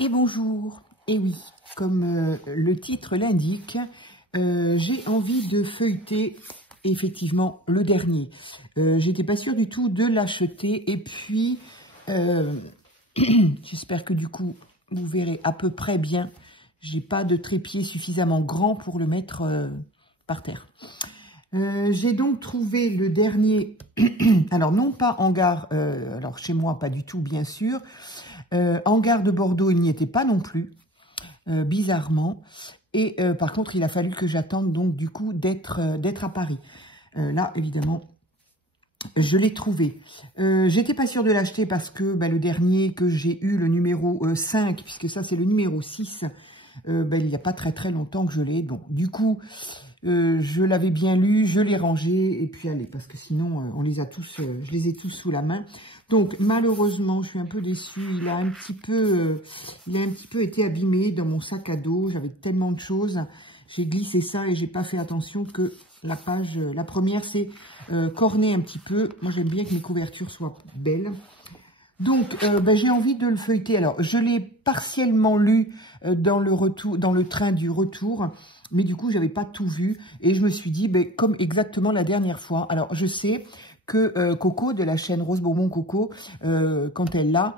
Et bonjour. Et oui, comme le titre l'indique, j'ai envie de feuilleter effectivement le dernier. J'étais pas sûre du tout de l'acheter et puis j'espère que du coup vous verrez à peu près bien. J'ai pas de trépied suffisamment grand pour le mettre par terre. J'ai donc trouvé le dernier, alors non pas en gare, alors chez moi pas du tout bien sûr, en gare de Bordeaux il n'y était pas non plus, bizarrement, et par contre il a fallu que j'attende donc du coup d'être à Paris. Là évidemment je l'ai trouvé. J'étais pas sûre de l'acheter parce que le dernier que j'ai eu, le numéro 5, puisque ça c'est le numéro 6, il n'y a pas très longtemps que je l'ai. Donc du coup, je l'avais bien lu, je l'ai rangé, et puis allez, parce que sinon, on les a tous, je les ai tous sous la main. Donc malheureusement, je suis un peu déçue. Il a un petit peu été abîmé dans mon sac à dos. J'avais tellement de choses. J'ai glissé ça et j'ai pas fait attention que la page, la première, c'est corné un petit peu. Moi, j'aime bien que mes couvertures soient belles. Donc, j'ai envie de le feuilleter. Alors, je l'ai partiellement lu dans le train du retour, mais du coup, j'avais pas tout vu. Et je me suis dit, comme exactement la dernière fois. Alors, je sais que Coco, de la chaîne Rose Bourbon Coco, quand elle l'a,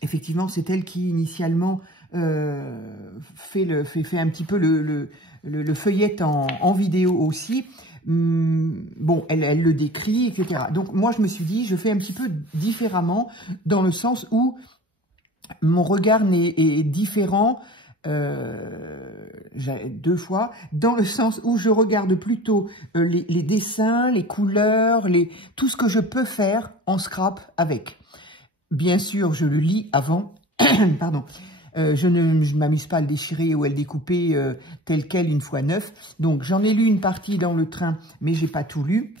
effectivement, c'est elle qui, initialement, fait un petit peu le feuillette en vidéo aussi. Bon, elle le décrit, etc. Donc, moi, je me suis dit, je fais un petit peu différemment, dans le sens où mon regard est différent deux fois, dans le sens où je regarde plutôt les dessins, les couleurs, tout ce que je peux faire en scrap avec. Bien sûr, je le lis avant, pardon. Je ne m'amuse pas à le déchirer ou à le découper tel quel une fois neuf. Donc, j'en ai lu une partie dans le train, mais j'ai pas tout lu.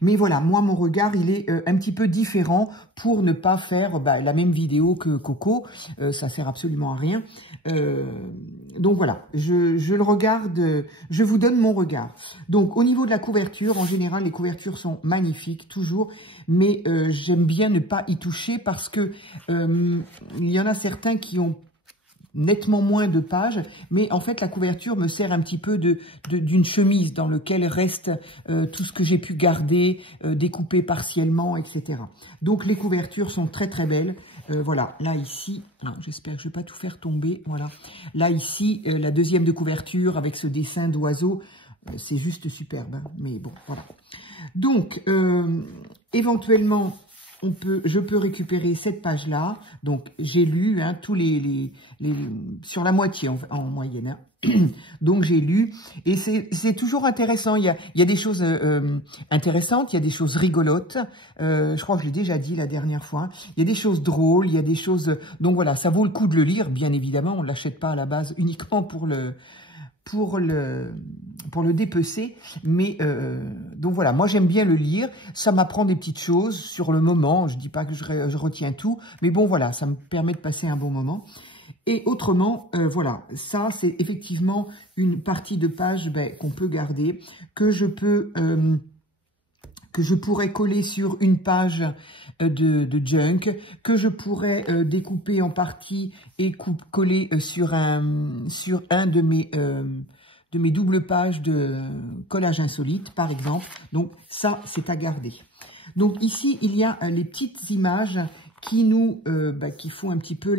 Mais voilà, moi, mon regard, il est un petit peu différent pour ne pas faire la même vidéo que Coco. Ça sert absolument à rien. Donc voilà, je le regarde, je vous donne mon regard. Donc, au niveau de la couverture, en général, les couvertures sont magnifiques, toujours. Mais j'aime bien ne pas y toucher parce que il y en a certains qui ont nettement moins de pages, mais en fait la couverture me sert un petit peu d'une chemise dans laquelle reste tout ce que j'ai pu garder, découper partiellement, etc. Donc les couvertures sont très belles. Voilà, là ici, j'espère que je ne vais pas tout faire tomber, voilà. Là ici, la deuxième de couverture avec ce dessin d'oiseau, c'est juste superbe, hein, mais bon, voilà. Donc, éventuellement, je peux récupérer cette page-là. Donc, j'ai lu tous sur la moitié en moyenne. Hein. Donc, j'ai lu. Et c'est toujours intéressant. Il y a des choses intéressantes, il y a des choses rigolotes. Je crois que je l'ai déjà dit la dernière fois. Il y a des choses drôles, il y a des choses... Donc, voilà, ça vaut le coup de le lire, bien évidemment. On ne l'achète pas à la base uniquement pour le dépecer, mais donc voilà, moi j'aime bien le lire, ça m'apprend des petites choses sur le moment, je dis pas que je retiens tout, mais bon voilà, ça me permet de passer un bon moment. Et autrement, voilà, ça c'est effectivement une partie de page qu'on peut garder, que je pourrais coller sur une page de junk, que je pourrais découper en partie et coller sur un de mes doubles pages de collage insolite, par exemple. Donc ça, c'est à garder. Donc ici, il y a les petites images qui qui font un petit peu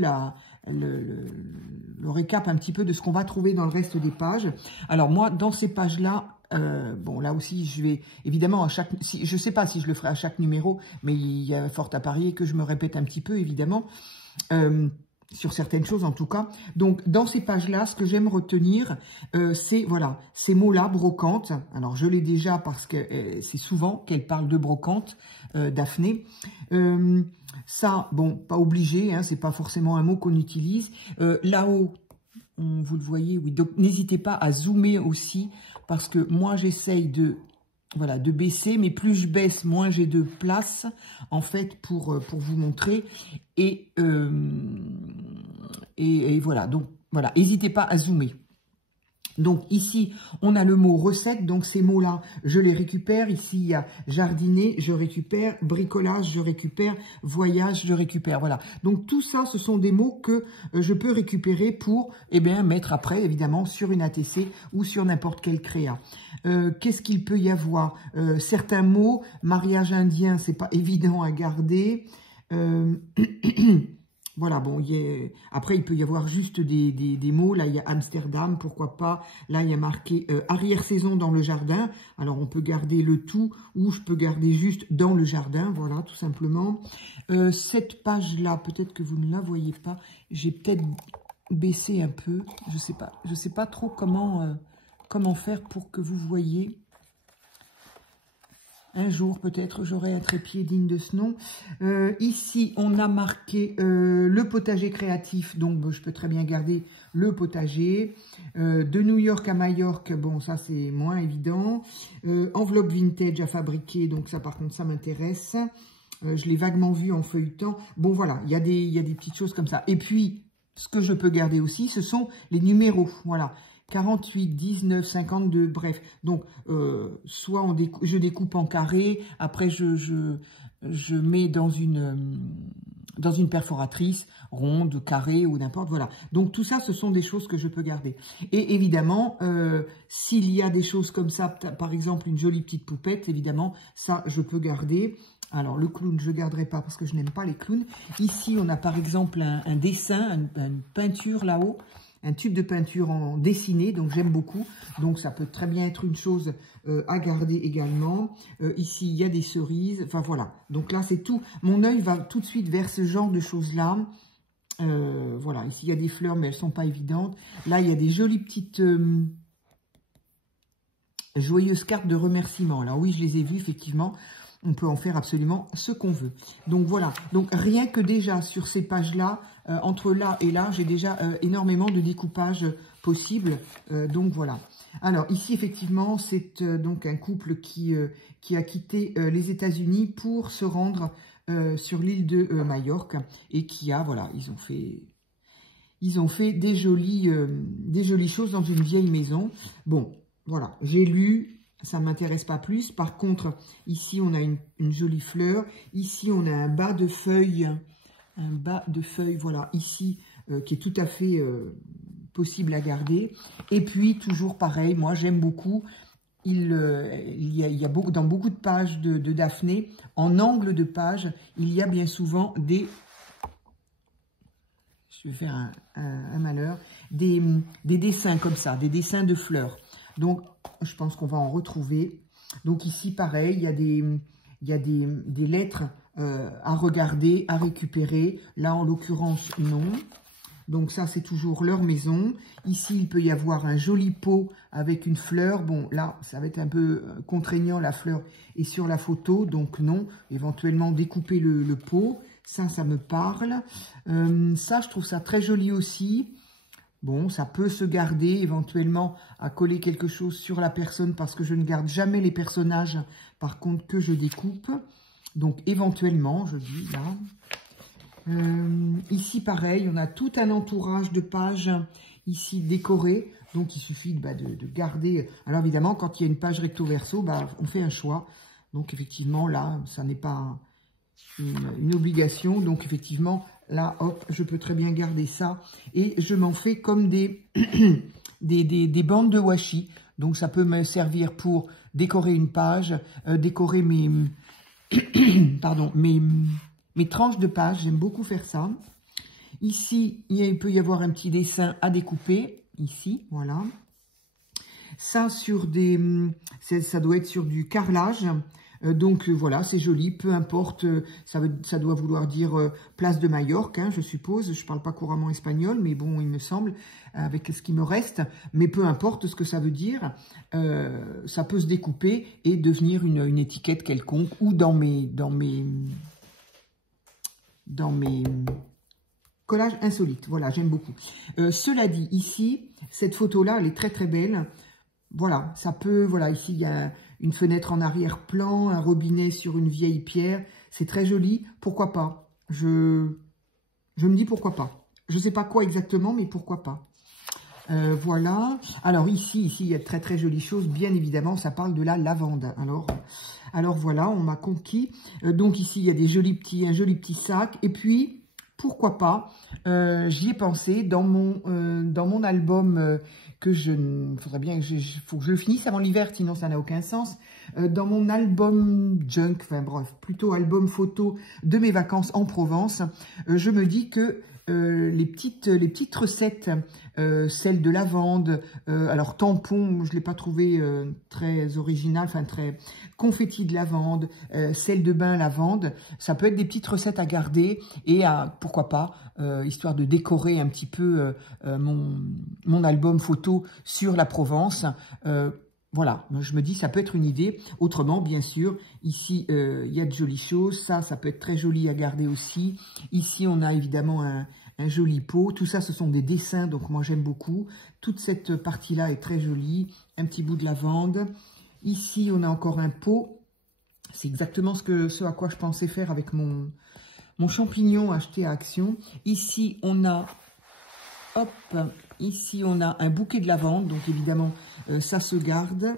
le récap un petit peu de ce qu'on va trouver dans le reste des pages. Alors moi, dans ces pages-là, bon, là aussi, je vais, évidemment, je sais pas si je le ferai à chaque numéro, mais il y a fort à parier que je me répète un petit peu, évidemment, sur certaines choses en tout cas. Donc, dans ces pages-là, ce que j'aime retenir, c'est, voilà, ces mots-là, brocante. Alors, je l'ai déjà parce que c'est souvent qu'elle parle de brocante, Daphné. Ça, bon, pas obligé, hein, c'est pas forcément un mot qu'on utilise. Là-haut, vous le voyez, oui. Donc, n'hésitez pas à zoomer aussi, parce que moi, j'essaye de baisser, mais plus je baisse, moins j'ai de place, en fait, pour vous montrer. Et voilà, donc, voilà, n'hésitez pas à zoomer. Donc ici, on a le mot recette, donc ces mots-là, je les récupère. Ici, il y a jardiner, je récupère, bricolage, je récupère, voyage, je récupère. Voilà. Donc tout ça, ce sont des mots que je peux récupérer pour mettre après, évidemment, sur une ATC ou sur n'importe quel créa. Qu'est-ce qu'il peut y avoir? Certains mots, mariage indien, c'est pas évident à garder. Voilà, bon, après, il peut y avoir juste des mots. Là, il y a Amsterdam, pourquoi pas. Là, il y a marqué arrière-saison dans le jardin. Alors, on peut garder le tout ou je peux garder juste dans le jardin. Voilà, tout simplement. Cette page-là, peut-être que vous ne la voyez pas. J'ai peut-être baissé un peu. Je sais pas. Je sais pas trop comment faire pour que vous voyez. Un jour, peut-être, j'aurai un trépied digne de ce nom. Ici, on a marqué le potager créatif. Donc, je peux très bien garder le potager. De New York à Majorque, bon, ça, c'est moins évident. Enveloppe vintage à fabriquer. Donc, ça, par contre, ça m'intéresse. Je l'ai vaguement vu en feuilletant. Bon, voilà, il y a des petites choses comme ça. Et puis, ce que je peux garder aussi, ce sont les numéros. Voilà. 48, 19, 52, bref. Donc, soit je découpe en carré, après je mets dans une perforatrice, ronde, carré ou n'importe, voilà. Donc, tout ça, ce sont des choses que je peux garder. Et évidemment, s'il y a des choses comme ça, par exemple, une jolie petite poupette, évidemment, ça, je peux garder. Alors, le clown, je ne garderai pas parce que je n'aime pas les clowns. Ici, on a par exemple un dessin, une peinture là-haut. Un tube de peinture en dessiné, donc j'aime beaucoup. Donc ça peut très bien être une chose à garder également. Ici, il y a des cerises. Enfin voilà, donc là c'est tout. Mon œil va tout de suite vers ce genre de choses-là. Voilà, ici il y a des fleurs, mais elles ne sont pas évidentes. Là, il y a des jolies petites joyeuses cartes de remerciement. Alors oui, je les ai vues, effectivement. On peut en faire absolument ce qu'on veut. Donc voilà, donc rien que déjà sur ces pages-là, entre là et là, j'ai déjà énormément de découpage possible. Donc voilà. Alors ici, effectivement, c'est donc un couple qui a quitté les États-Unis pour se rendre sur l'île de Majorque et qui a, voilà, ils ont fait des jolies choses dans une vieille maison. Bon, voilà, j'ai lu. Ça ne m'intéresse pas plus. Par contre, ici, on a une jolie fleur. Ici, on a un bas de feuilles. Un bas de feuilles, voilà, ici, qui est tout à fait possible à garder. Et puis, toujours pareil, moi, j'aime beaucoup. Il y a dans beaucoup de pages de Daphné, en angle de page, il y a bien souvent des... Je vais faire un malheur. Des dessins comme ça, des dessins de fleurs. Donc, je pense qu'on va en retrouver. Donc ici, pareil, il y a des lettres à regarder, à récupérer. Là, en l'occurrence, non. Donc ça, c'est toujours leur maison. Ici, il peut y avoir un joli pot avec une fleur. Bon, là, ça va être un peu contraignant, la fleur est sur la photo. Donc non, éventuellement découper le pot. Ça me parle. Ça, je trouve ça très joli aussi. Bon, ça peut se garder éventuellement à coller quelque chose sur la personne parce que je ne garde jamais les personnages, par contre, que je découpe. Donc, éventuellement, je dis là. Ici, pareil, on a tout un entourage de pages ici décorées. Donc, il suffit de garder. Alors, évidemment, quand il y a une page recto-verso, on fait un choix. Donc, effectivement, là, ça n'est pas une obligation. Donc, effectivement... Là, hop, je peux très bien garder ça. Et je m'en fais comme des bandes de washi. Donc, ça peut me servir pour décorer une page, décorer mes tranches de page. J'aime beaucoup faire ça. Ici, il peut y avoir un petit dessin à découper. Ici, voilà. Ça, ça doit être sur du carrelage. Donc voilà, c'est joli, peu importe, ça doit vouloir dire place de Majorque, hein, je suppose. Je ne parle pas couramment espagnol, mais bon, il me semble, avec ce qui me reste. Mais peu importe ce que ça veut dire, ça peut se découper et devenir une étiquette quelconque ou dans mes collages insolites. Voilà, j'aime beaucoup. Cela dit, ici, cette photo-là, elle est très très belle. Voilà, ça peut, voilà, ici, il y a une fenêtre en arrière-plan, un robinet sur une vieille pierre. C'est très joli. Pourquoi pas? Je me dis pourquoi pas. Je ne sais pas quoi exactement, mais pourquoi pas. Voilà. Alors ici, il y a de très très jolies choses. Bien évidemment, ça parle de la lavande. Alors voilà, on m'a conquis. Donc ici, il y a un joli petit sac. Et puis, pourquoi pas, j'y ai pensé dans mon album que faudrait bien que faut que je le finisse avant l'hiver, sinon ça n'a aucun sens. Dans mon album junk, enfin bref, plutôt album photo de mes vacances en Provence, je me dis que les petites recettes, celles de lavande, alors tampon, je ne l'ai pas trouvé très original, enfin très confetti de lavande, sel de bain lavande, ça peut être des petites recettes à garder et pourquoi pas, histoire de décorer un petit peu mon album photo sur la Provence. Voilà, je me dis ça peut être une idée. Autrement, bien sûr, ici, il y a de jolies choses. Ça peut être très joli à garder aussi. Ici, on a évidemment un joli pot. Tout ça, ce sont des dessins, donc moi, j'aime beaucoup. Toute cette partie-là est très jolie. Un petit bout de lavande. Ici, on a encore un pot. C'est exactement ce à quoi je pensais faire avec mon champignon acheté à Action. Ici, on a... Hop, ici on a un bouquet de lavande, donc évidemment ça se garde.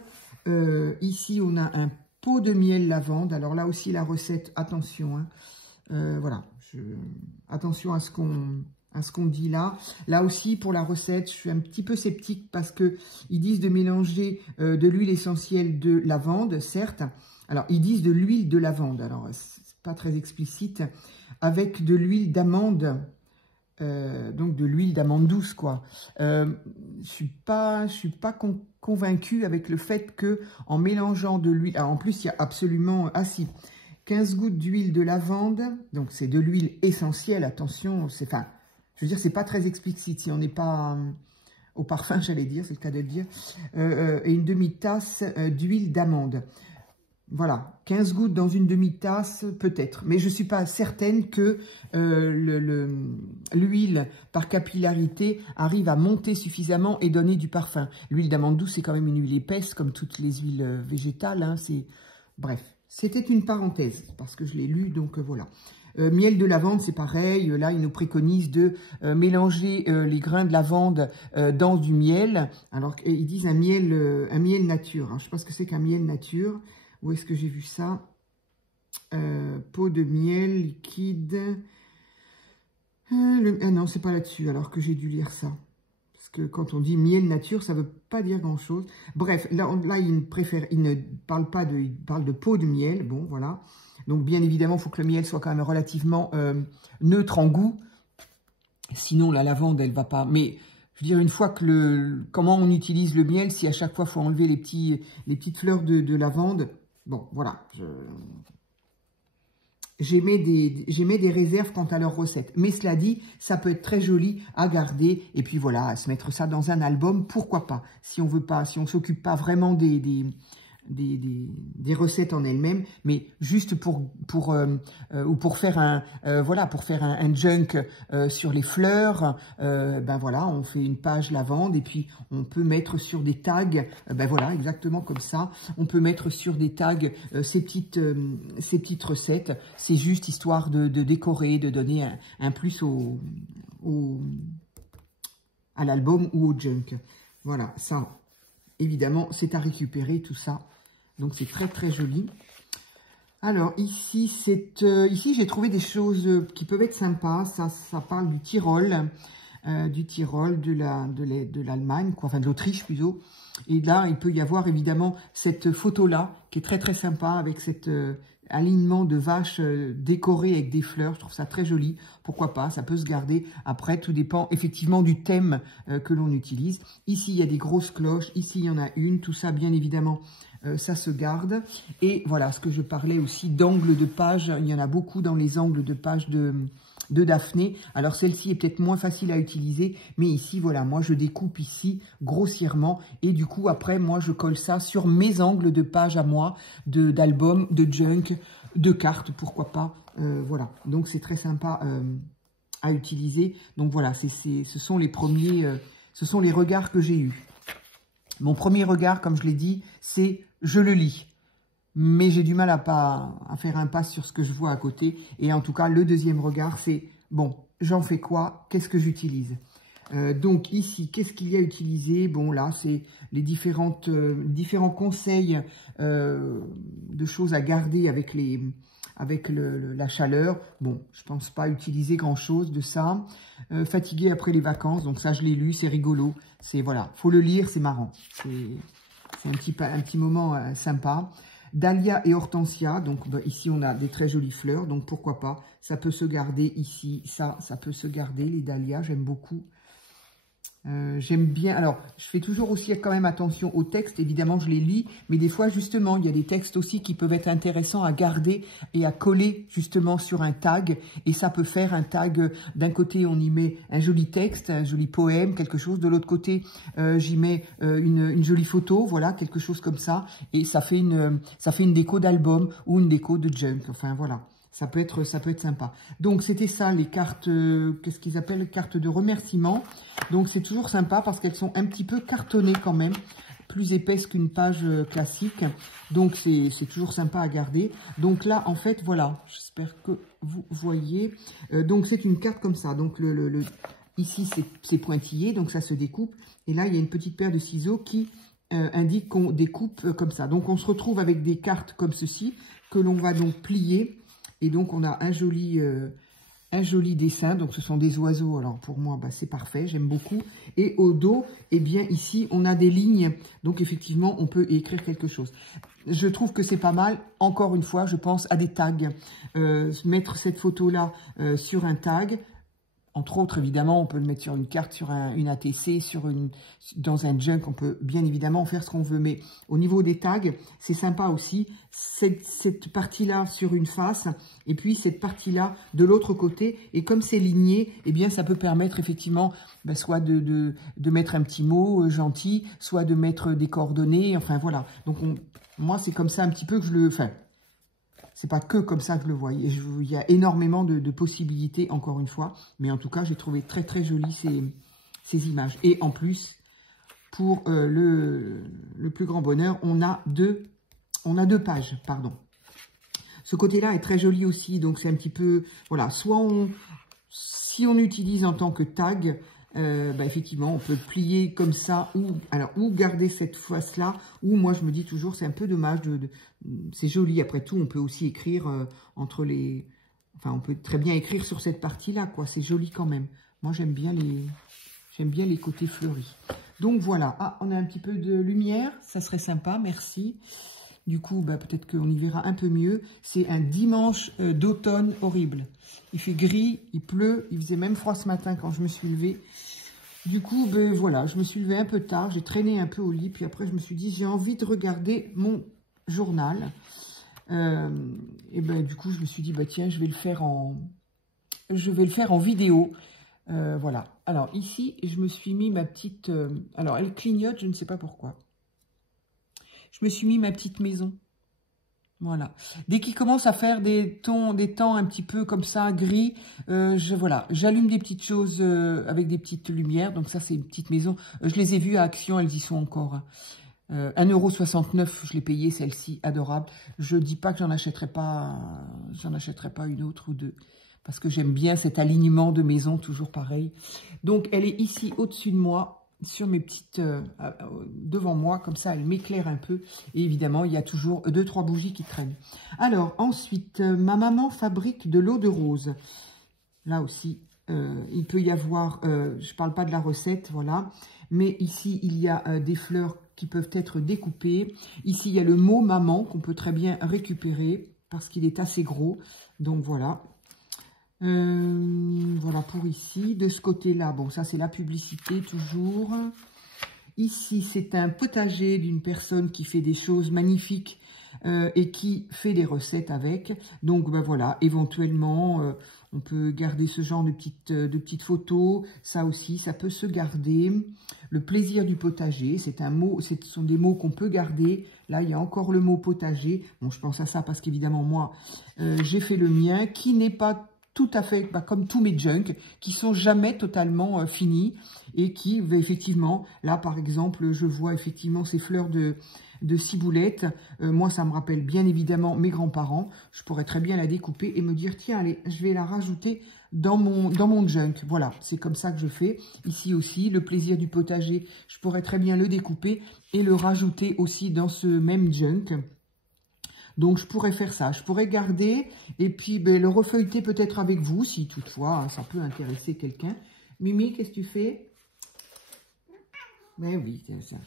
Ici on a un pot de miel lavande, alors là aussi la recette, attention, hein. Voilà, attention à ce qu'on dit là. Là aussi pour la recette, je suis un petit peu sceptique parce que ils disent de mélanger de l'huile essentielle de lavande, certes. Alors ils disent de l'huile de lavande, alors c'est pas très explicite, avec de l'huile d'amande. Donc de l'huile d'amande douce, quoi. Je suis pas convaincue avec le fait que en mélangeant de l'huile, en plus il y a absolument 15 gouttes d'huile de lavande, donc c'est de l'huile essentielle, attention, je veux dire c'est pas très explicite si on n'est pas au parfum, j'allais dire, c'est le cas de le dire, et une demi-tasse d'huile d'amande. Voilà, 15 gouttes dans une demi-tasse, peut-être. Mais je ne suis pas certaine que l'huile, par capillarité, arrive à monter suffisamment et donner du parfum. L'huile d'amande douce, c'est quand même une huile épaisse, comme toutes les huiles végétales. Hein, bref, c'était une parenthèse, parce que je l'ai lu, donc voilà. Miel de lavande, c'est pareil. Là, ils nous préconisent de mélanger les grains de lavande dans du miel. Alors, ils disent un miel nature. Alors, je ne sais pas ce que c'est qu'un miel nature. Où est-ce que j'ai vu ça? Pot de miel liquide. Non, c'est pas là-dessus, alors que j'ai dû lire ça. Parce que quand on dit miel nature, ça veut pas dire grand-chose. Bref, là il ne parle pas il parle de pot de miel. Bon, voilà. Donc, bien évidemment, il faut que le miel soit quand même relativement neutre en goût. Sinon, la lavande, elle va pas... Mais... Je veux dire, une fois que comment on utilise le miel, si à chaque fois, il faut enlever les petites fleurs de lavande. Bon, voilà. J'émets des réserves quant à leur recette. Mais cela dit, ça peut être très joli à garder. Et puis voilà, à se mettre ça dans un album, pourquoi pas. Si on veut pas, si on s'occupe pas vraiment des recettes en elles-mêmes, mais juste pour faire un junk sur les fleurs, ben voilà, on fait une page lavande et puis on peut mettre sur des tags, ben voilà, exactement comme ça, on peut mettre sur des tags ces petites recettes. C'est juste histoire de décorer, de donner un plus à l'album ou au junk. Voilà, ça, évidemment, c'est à récupérer tout ça. Donc, c'est très, très joli. Alors, ici, j'ai trouvé des choses qui peuvent être sympas. Ça parle du Tyrol, de l'Allemagne, enfin de l'Autriche plutôt. Et là, il peut y avoir évidemment cette photo-là, qui est très, très sympa, avec cet alignement de vaches décorées avec des fleurs. Je trouve ça très joli. Pourquoi pas, ça peut se garder. Après, tout dépend effectivement du thème que l'on utilise. Ici, il y a des grosses cloches. Ici, il y en a une. Tout ça, bien évidemment, ça se garde. Et voilà, ce que je parlais aussi d'angles de page. Il y en a beaucoup dans les angles de page de Daphné. Alors, celle-ci est peut-être moins facile à utiliser. Mais ici, voilà, moi, je découpe ici grossièrement. Et du coup, après, moi, je colle ça sur mes angles de page à moi, d'albums, de junk, de cartes, pourquoi pas. Voilà, donc c'est très sympa à utiliser. Donc voilà, ce sont les premiers, ce sont les regards que j'ai eus. Mon premier regard, comme je l'ai dit, c'est je le lis. Mais j'ai du mal à faire un pas sur ce que je vois à côté. Et en tout cas, le deuxième regard, c'est bon, j'en fais quoi? Qu'est-ce que j'utilise? Donc ici, qu'est-ce qu'il y a utilisé? Bon là, c'est les différents conseils de choses à garder avec la chaleur. Bon, je pense pas utiliser grand-chose de ça. Fatigué après les vacances, donc ça je l'ai lu, c'est rigolo. C'est voilà, faut le lire, c'est marrant. C'est un petit moment sympa. Dahlia et Hortensia, donc bah, ici on a des très jolies fleurs, donc pourquoi pas. Ça peut se garder ici, ça peut se garder, les dahlias, j'aime beaucoup. J'aime bien, alors je fais toujours aussi quand même attention aux textes, évidemment je les lis, mais des fois justement il y a des textes aussi qui peuvent être intéressants à garder et à coller justement sur un tag, et ça peut faire un tag, d'un côté on y met un joli texte, un joli poème, quelque chose, de l'autre côté j'y mets une jolie photo, voilà, quelque chose comme ça, et ça fait une déco d'album ou une déco de junk, enfin voilà. Ça peut être sympa. Donc, c'était ça, les cartes, qu'est-ce qu'ils appellent? Cartes de remerciement. Donc, c'est toujours sympa parce qu'elles sont un petit peu cartonnées quand même, plus épaisses qu'une page classique. Donc, c'est toujours sympa à garder. Donc là, en fait, voilà, j'espère que vous voyez. Donc, c'est une carte comme ça. Donc, ici, c'est pointillé, donc ça se découpe. Et là, il y a une petite paire de ciseaux qui indique qu'on découpe comme ça. Donc, on se retrouve avec des cartes comme ceci, que l'on va donc plier. Et donc, on a un joli dessin. Donc, ce sont des oiseaux. Alors, pour moi, bah, c'est parfait. J'aime beaucoup. Et au dos, eh bien, ici, on a des lignes. Donc, effectivement, on peut écrire quelque chose. Je trouve que c'est pas mal. Encore une fois, je pense à des tags. Mettre cette photo-là sur un tag. Entre autres, évidemment, on peut le mettre sur une carte, sur une ATC, dans un junk. On peut bien évidemment faire ce qu'on veut. Mais au niveau des tags, c'est sympa aussi. Cette partie-là sur une face et puis cette partie-là de l'autre côté. Et comme c'est ligné, eh bien, ça peut permettre effectivement soit de mettre un petit mot gentil, soit de mettre des coordonnées. Enfin, voilà. Donc, moi, c'est comme ça un petit peu que je le... Enfin, c'est pas que comme ça que je le vois. Il y a énormément de possibilités, encore une fois. Mais en tout cas, j'ai trouvé très, très joli ces images. Et en plus, pour le plus grand bonheur, on a deux pages, pardon. Ce côté-là est très joli aussi. Donc, c'est un petit peu... Voilà, si on utilise en tant que tag... effectivement, on peut plier comme ça ou garder cette face-là, ou moi, je me dis toujours, c'est un peu dommage, c'est joli. Après tout, on peut aussi écrire entre les... Enfin, on peut très bien écrire sur cette partie-là, quoi. C'est joli quand même. Moi, j'aime bien les côtés fleuris. Donc, voilà. Ah, on a un petit peu de lumière. Ça serait sympa, merci. Du coup, peut-être qu'on y verra un peu mieux. C'est un dimanche d'automne horrible. Il fait gris, il pleut, il faisait même froid ce matin quand je me suis levée. Du coup, voilà, je me suis levée un peu tard, j'ai traîné un peu au lit, puis après je me suis dit, j'ai envie de regarder mon journal. Du coup, je me suis dit, tiens, je vais le faire en vidéo. Voilà. Alors ici, je me suis mis ma petite... alors, elle clignote, je ne sais pas pourquoi. Je me suis mis ma petite maison. Voilà. Dès qu'il commence à faire des temps un petit peu comme ça, gris, j'allume des petites choses avec des petites lumières. Donc ça, c'est une petite maison. Je les ai vues à Action, elles y sont encore. 1,69 €, je l'ai payé, celle-ci, adorable. Je dis pas que j'en achèterai pas une autre ou deux. Parce que j'aime bien cet alignement de maison, toujours pareil. Donc, elle est ici au-dessus de moi. Sur mes petites, devant moi, comme ça, elle m'éclaire un peu. Et évidemment, il y a toujours 2-3 bougies qui traînent. Alors, ensuite, ma maman fabrique de l'eau de rose. Là aussi, il peut y avoir, je parle pas de la recette, voilà. Mais ici, il y a des fleurs qui peuvent être découpées. Ici, il y a le mot maman qu'on peut très bien récupérer parce qu'il est assez gros. Donc, voilà. Voilà pour ici. De ce côté-là, bon, ça c'est la publicité toujours. Ici, c'est un potager d'une personne qui fait des choses magnifiques et qui fait des recettes avec. Donc, voilà, éventuellement, on peut garder ce genre de petites photos. Ça aussi, ça peut se garder. Le plaisir du potager, c'est un mot, ce sont des mots qu'on peut garder. Là, il y a encore le mot potager. Bon, je pense à ça parce qu'évidemment, moi, j'ai fait le mien qui n'est pas tout à fait comme tous mes junks, qui sont jamais totalement finis et qui, effectivement, là par exemple, je vois effectivement ces fleurs de ciboulette. Moi, ça me rappelle bien évidemment mes grands-parents. Je pourrais très bien la découper et me dire, tiens, allez, je vais la rajouter dans mon junk. Voilà, c'est comme ça que je fais. Ici aussi, le plaisir du potager, je pourrais très bien le découper et le rajouter aussi dans ce même junk. Donc, je pourrais faire ça. Je pourrais garder et puis ben, le refeuilleter peut-être avec vous, si toutefois, hein, ça peut intéresser quelqu'un. Mimi, qu'est-ce que tu fais? Ben oui, ça.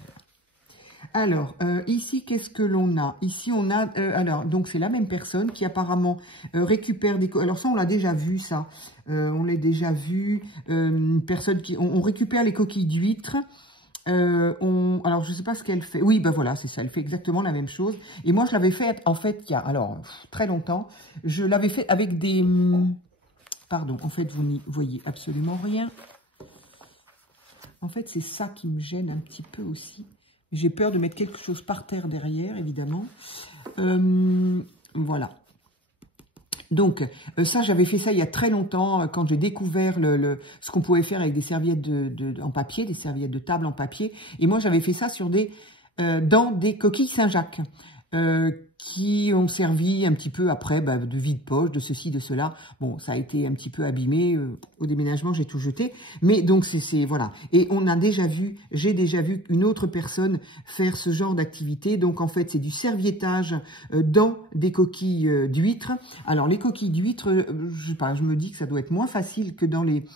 Alors, ici, qu'est-ce que l'on a? Ici, on a... alors, donc, c'est la même personne qui apparemment récupère des... Alors, ça, on l'a déjà vu, ça. On l'a déjà vu. Une personne qui... On récupère les coquilles d'huîtres. Alors, je ne sais pas ce qu'elle fait. Oui, ben voilà, c'est ça. Elle fait exactement la même chose. Et moi, je l'avais fait, en fait, il y a... Alors, très longtemps. Je l'avais fait avec des... Pardon, en fait, vous n'y voyez absolument rien. En fait, c'est ça qui me gêne un petit peu aussi. J'ai peur de mettre quelque chose par terre derrière, évidemment. Voilà. Donc, ça, j'avais fait ça il y a très longtemps, quand j'ai découvert ce qu'on pouvait faire avec des serviettes en papier, des serviettes de table en papier. Et moi, j'avais fait ça sur dans des coquilles Saint-Jacques. Qui ont servi un petit peu après de vide-poche, de ceci, de cela. Bon, ça a été un petit peu abîmé. Au déménagement, j'ai tout jeté. Mais donc, voilà. Et on a déjà vu, j'ai déjà vu une autre personne faire ce genre d'activité. Donc, en fait, c'est du serviettage dans des coquilles d'huîtres. Alors, les coquilles d'huîtres, je sais pas, je me dis que ça doit être moins facile que dans les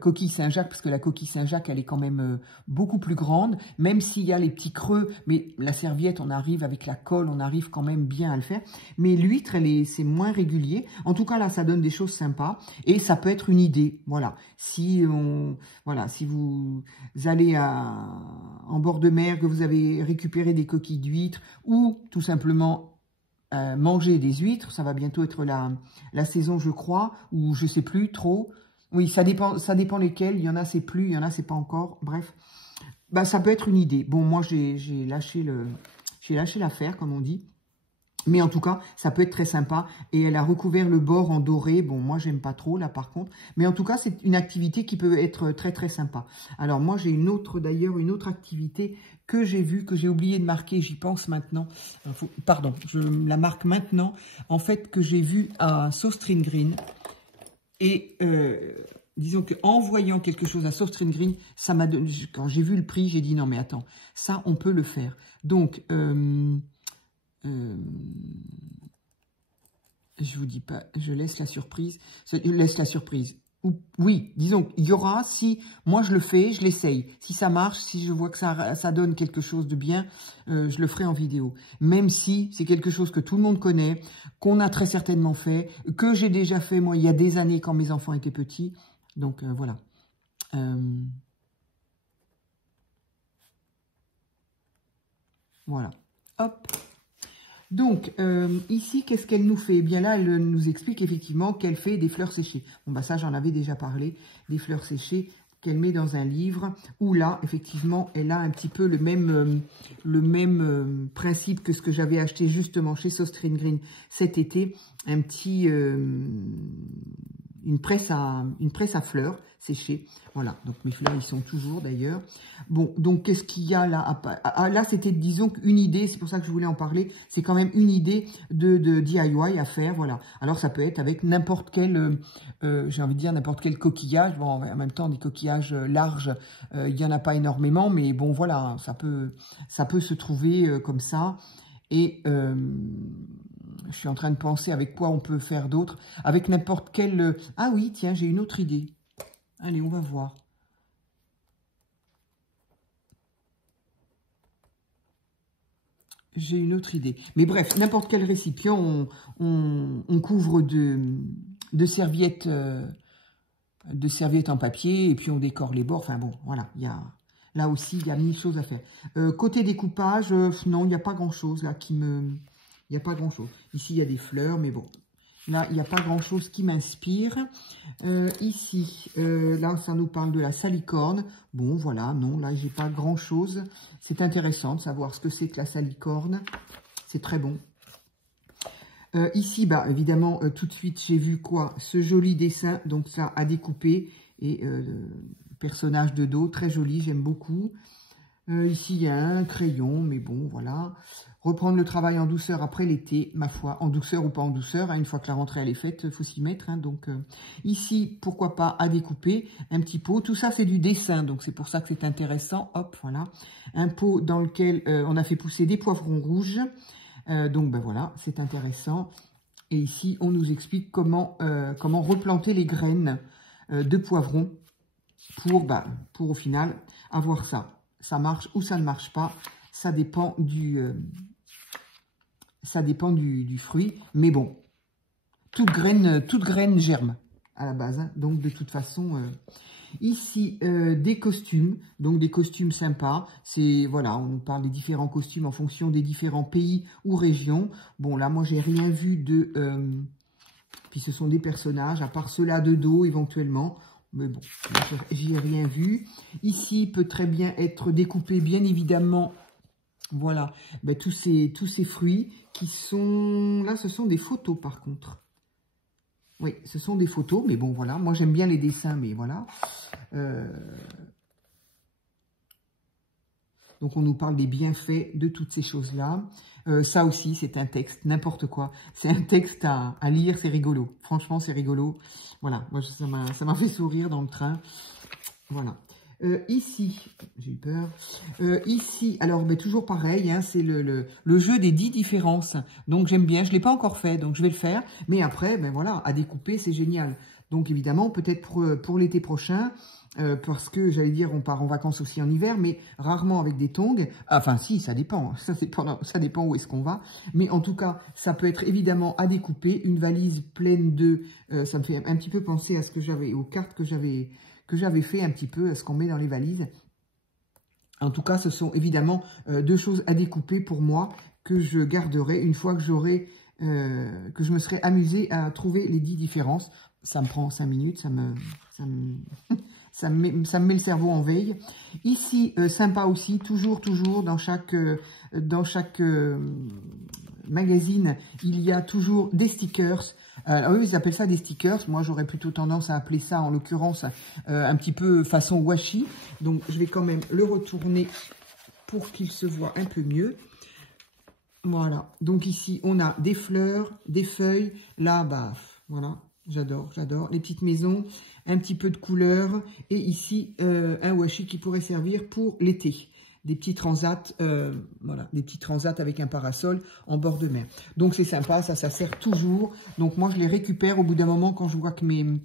coquilles Saint-Jacques, parce que la coquille Saint-Jacques, elle est quand même beaucoup plus grande, même s'il y a les petits creux. Mais la serviette, on arrive avec la colle, on arrive quand même bien à le faire, mais l'huître, c'est moins régulier. En tout cas, là, ça donne des choses sympas et ça peut être une idée. Voilà, si vous allez en bord de mer, que vous avez récupéré des coquilles d'huîtres ou tout simplement manger des huîtres, ça va bientôt être la saison, je crois, ou je sais plus trop. Oui, ça dépend lesquels. Il y en a, c'est plus, il y en a, c'est pas encore. Bref, ça peut être une idée. Bon, moi, j'ai lâché l'affaire, comme on dit. Mais en tout cas, ça peut être très sympa. Et elle a recouvert le bord en doré. Bon, moi, j'aime pas trop, là, par contre. Mais en tout cas, c'est une activité qui peut être très, très sympa. Alors, moi, j'ai d'ailleurs, une autre activité que j'ai vue, que j'ai oublié de marquer. J'y pense maintenant. Pardon, je la marque maintenant. En fait, que j'ai vue à Sostring Green. Et... disons qu'en voyant quelque chose à Sostring Green, ça m'a donné... Quand j'ai vu le prix, j'ai dit non, mais attends, ça, on peut le faire. Donc... je vous dis pas, je laisse la surprise. Oui, disons, il y aura, si moi je le fais, je l'essaye. Si ça marche, si je vois que ça donne quelque chose de bien, je le ferai en vidéo. Même si c'est quelque chose que tout le monde connaît, qu'on a très certainement fait, que j'ai déjà fait moi il y a des années quand mes enfants étaient petits. Donc voilà. Voilà. Hop. Donc, ici, qu'est-ce qu'elle nous fait? Eh bien là, elle nous explique effectivement qu'elle fait des fleurs séchées. Bon, ça, j'en avais déjà parlé, des fleurs séchées qu'elle met dans un livre, où là, effectivement, elle a un petit peu le même principe que ce que j'avais acheté justement chez Sostring Green cet été, une presse à fleurs séchées. Voilà, donc mes fleurs, ils sont toujours d'ailleurs. Bon, donc qu'est-ce qu'il y a là? Là, c'était, disons, une idée, c'est pour ça que je voulais en parler. C'est quand même une idée de DIY à faire, voilà. Alors, ça peut être avec n'importe quel, j'ai envie de dire, n'importe quel coquillage. Bon, en même temps, des coquillages larges, il n'y en a pas énormément, mais bon, voilà, ça peut se trouver comme ça. Et... je suis en train de penser avec quoi on peut faire d'autres. Avec n'importe quel... Ah oui, tiens, j'ai une autre idée. Allez, on va voir. J'ai une autre idée. Mais bref, n'importe quel récipient, on couvre de serviettes en papier et puis on décore les bords. Enfin bon, voilà, là aussi, il y a 1000 choses à faire. Côté découpage, non, il n'y a pas grand-chose là qui me... Il n'y a pas grand-chose. Ici, il y a des fleurs, mais bon. Là, il n'y a pas grand-chose qui m'inspire. Ici, là, ça nous parle de la salicorne. Bon, voilà, non, là, j'ai pas grand-chose. C'est intéressant de savoir ce que c'est que la salicorne. C'est très bon. Ici, évidemment, tout de suite, j'ai vu quoi? Ce joli dessin, donc ça, à découper. Et personnage de dos, très joli, j'aime beaucoup. Ici, il y a un crayon, mais bon, voilà. Reprendre le travail en douceur après l'été, ma foi, en douceur ou pas en douceur, hein, une fois que la rentrée elle est faite, il faut s'y mettre. Hein, donc ici, pourquoi pas à découper, un petit pot. Tout ça, c'est du dessin, donc c'est pour ça que c'est intéressant. Hop, voilà. Un pot dans lequel on a fait pousser des poivrons rouges. Donc, ben voilà, c'est intéressant. Et ici, on nous explique comment replanter les graines de poivrons pour au final avoir ça. Ça marche ou ça ne marche pas. Ça dépend du fruit. Mais bon, toute graine germe à la base. Hein. Donc, de toute façon, ici, des costumes. Donc, des costumes sympas. C'est, voilà, on parle des différents costumes en fonction des différents pays ou régions. Bon, là, moi, j'ai rien vu de... puis, ce sont des personnages, à part ceux-là de dos, éventuellement. Mais bon, j'y ai rien vu. Ici, peut très bien être découpé, bien évidemment... Voilà, ben, tous ces fruits qui sont... Là, ce sont des photos, par contre. Oui, ce sont des photos, mais bon, voilà. Moi, j'aime bien les dessins, mais voilà. Donc, on nous parle des bienfaits de toutes ces choses-là. Ça aussi, c'est un texte, n'importe quoi. C'est un texte à lire, c'est rigolo. Franchement, c'est rigolo. Voilà, moi, ça m'a fait sourire dans le train. Voilà. Ici, j'ai eu peur. Ici, alors ben, toujours pareil, hein, c'est le jeu des 10 différences. Donc j'aime bien, je ne l'ai pas encore fait, donc je vais le faire. Mais après, ben voilà, à découper, c'est génial. Donc évidemment, peut-être pour l'été prochain, parce que j'allais dire, on part en vacances aussi en hiver, mais rarement avec des tongs. Enfin si, ça dépend, ça dépend où est-ce qu'on va. Mais en tout cas, ça peut être évidemment à découper. Une valise pleine de, ça me fait un petit peu penser à ce que j'avais, aux cartes que j'avais fait un petit peu, à ce qu'on met dans les valises. En tout cas, ce sont évidemment deux choses à découper pour moi, que je garderai une fois que que je me serai amusée à trouver les 10 différences. Ça me prend 5 minutes, ça me met le cerveau en veille. Ici, sympa aussi, toujours dans chaque magazine, il y a toujours des stickers. Eux, ils appellent ça des stickers. Moi, j'aurais plutôt tendance à appeler ça, en l'occurrence, un petit peu façon washi. Donc, je vais quand même le retourner pour qu'il se voit un peu mieux. Voilà. Donc, ici, on a des fleurs, des feuilles. Là, bah, voilà. J'adore. Les petites maisons, un petit peu de couleur. Et ici, un washi qui pourrait servir pour l'été. Des petits transats, voilà, des petits transats avec un parasol en bord de mer. Donc, c'est sympa, ça sert toujours. Donc, moi, je les récupère au bout d'un moment quand je vois que mes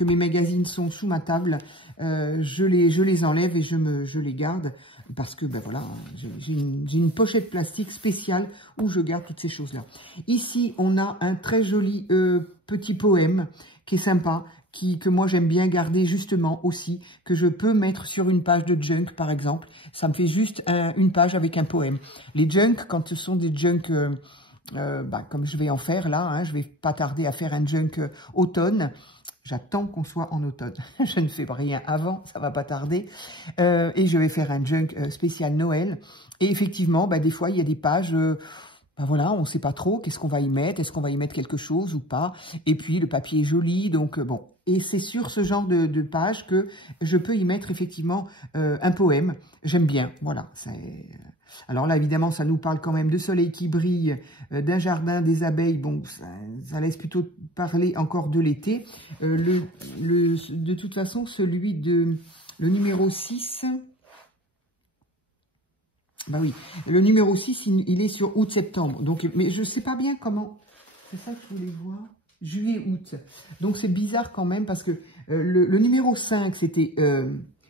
magazines sont sous ma table. Je les enlève et je les garde parce que, ben voilà, j'ai une pochette plastique spéciale où je garde toutes ces choses-là. Ici, on a un très joli petit poème qui est sympa, que moi j'aime bien garder justement aussi, que je peux mettre sur une page de junk par exemple. Ça me fait juste une page avec un poème. Les junk, quand ce sont des junk, comme je vais en faire là, hein, je vais pas tarder à faire un junk automne. J'attends qu'on soit en automne. Je ne fais rien avant, ça va pas tarder. Et je vais faire un junk spécial Noël. Et effectivement, des fois, il y a des pages... voilà, on ne sait pas trop qu'est-ce qu'on va y mettre. Est-ce qu'on va y mettre quelque chose ou pas? Et puis, le papier est joli. Donc, bon. Et c'est sur ce genre de page que je peux y mettre effectivement un poème. J'aime bien. Voilà. Alors là, évidemment, ça nous parle quand même de soleil qui brille, d'un jardin, des abeilles. Bon, ça laisse plutôt parler encore de l'été. De toute façon, le numéro 6... Bah oui, le numéro 6, il est sur août-septembre. Donc, mais je ne sais pas bien comment... C'est ça que je voulais voir. Juillet-août. Donc, c'est bizarre quand même parce que le numéro 5, c'était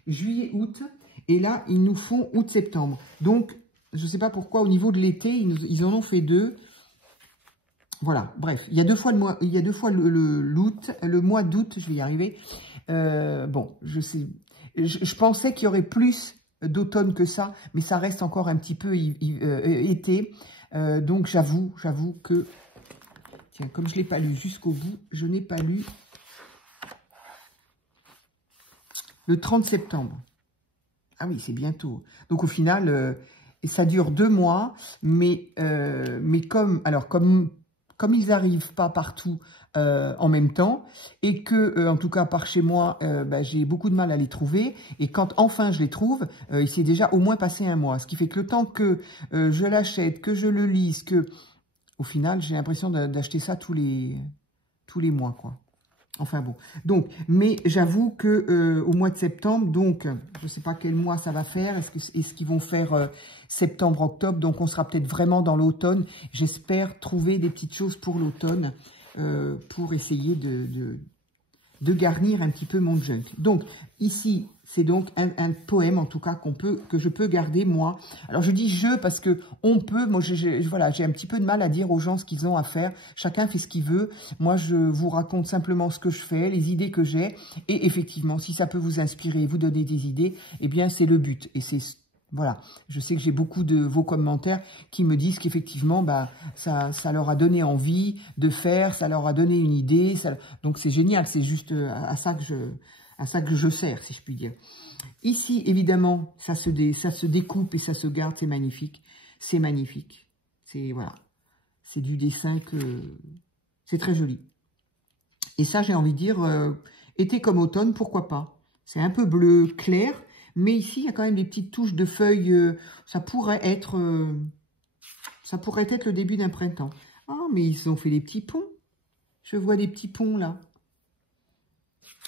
juillet-août. Et là, ils nous font août-septembre. Donc, je ne sais pas pourquoi, au niveau de l'été, ils en ont fait 2. Voilà, bref. Il y a 2 fois le mois d'août, je vais y arriver. Bon, je sais. Je pensais qu'il y aurait plus d'automne que ça, mais ça reste encore un petit peu été. Donc, j'avoue que... Tiens, comme je ne l'ai pas lu jusqu'au bout, je n'ai pas lu le 30 septembre. Ah oui, c'est bientôt. Donc, au final, ça dure 2 mois, mais comme ils n'arrivent pas partout en même temps, et que, en tout cas par chez moi, j'ai beaucoup de mal à les trouver, et quand enfin je les trouve, il s'est déjà au moins passé un mois, ce qui fait que le temps que je l'achète, que je le lise, que au final j'ai l'impression d'acheter ça tous les mois, quoi. Enfin bon, donc, mais j'avoue que au mois de septembre, donc, je ne sais pas quel mois ça va faire, est-ce qu'ils vont faire septembre, octobre, donc on sera peut-être vraiment dans l'automne. J'espère trouver des petites choses pour l'automne, pour essayer de garnir un petit peu mon junk. Donc, ici, c'est donc un poème, en tout cas, que je peux garder, moi. Alors, je dis « je » parce que on peut, moi, voilà, j'ai un petit peu de mal à dire aux gens ce qu'ils ont à faire. Chacun fait ce qu'il veut. Moi, je vous raconte simplement ce que je fais, les idées que j'ai. Et effectivement, si ça peut vous inspirer, vous donner des idées, eh bien, c'est le but. Et c'est... Voilà, je sais que j'ai beaucoup de vos commentaires qui me disent qu'effectivement, ça leur a donné envie de faire, ça leur a donné une idée. Donc, c'est génial, c'est juste à ça que je sers, si je puis dire. Ici, évidemment, ça se découpe et ça se garde, c'est magnifique. C'est magnifique. Voilà, c'est du dessin c'est très joli. Et ça, j'ai envie de dire, été comme automne, pourquoi pas. C'est un peu bleu clair. Mais ici, il y a quand même des petites touches de feuilles. Ça pourrait être le début d'un printemps. Ah, mais ils ont fait des petits ponts. Je vois des petits ponts là.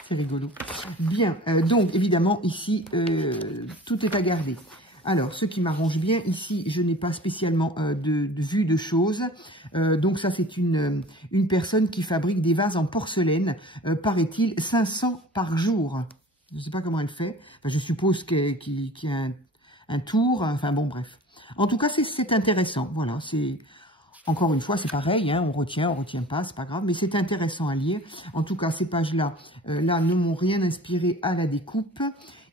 C'est rigolo. Bien, donc évidemment, ici, tout est à garder. Alors, ce qui m'arrange bien, ici, je n'ai pas spécialement de vue de choses. Donc ça, c'est une personne qui fabrique des vases en porcelaine. Paraît-il, 500 par jour. Je ne sais pas comment elle fait. Enfin, je suppose qu'il y a un tour. Enfin, bon, bref. En tout cas, c'est intéressant. Voilà, c'est... Encore une fois, c'est pareil. Hein, on retient pas, c'est pas grave. Mais c'est intéressant à lire. En tout cas, ces pages-là, là, ne m'ont rien inspiré à la découpe.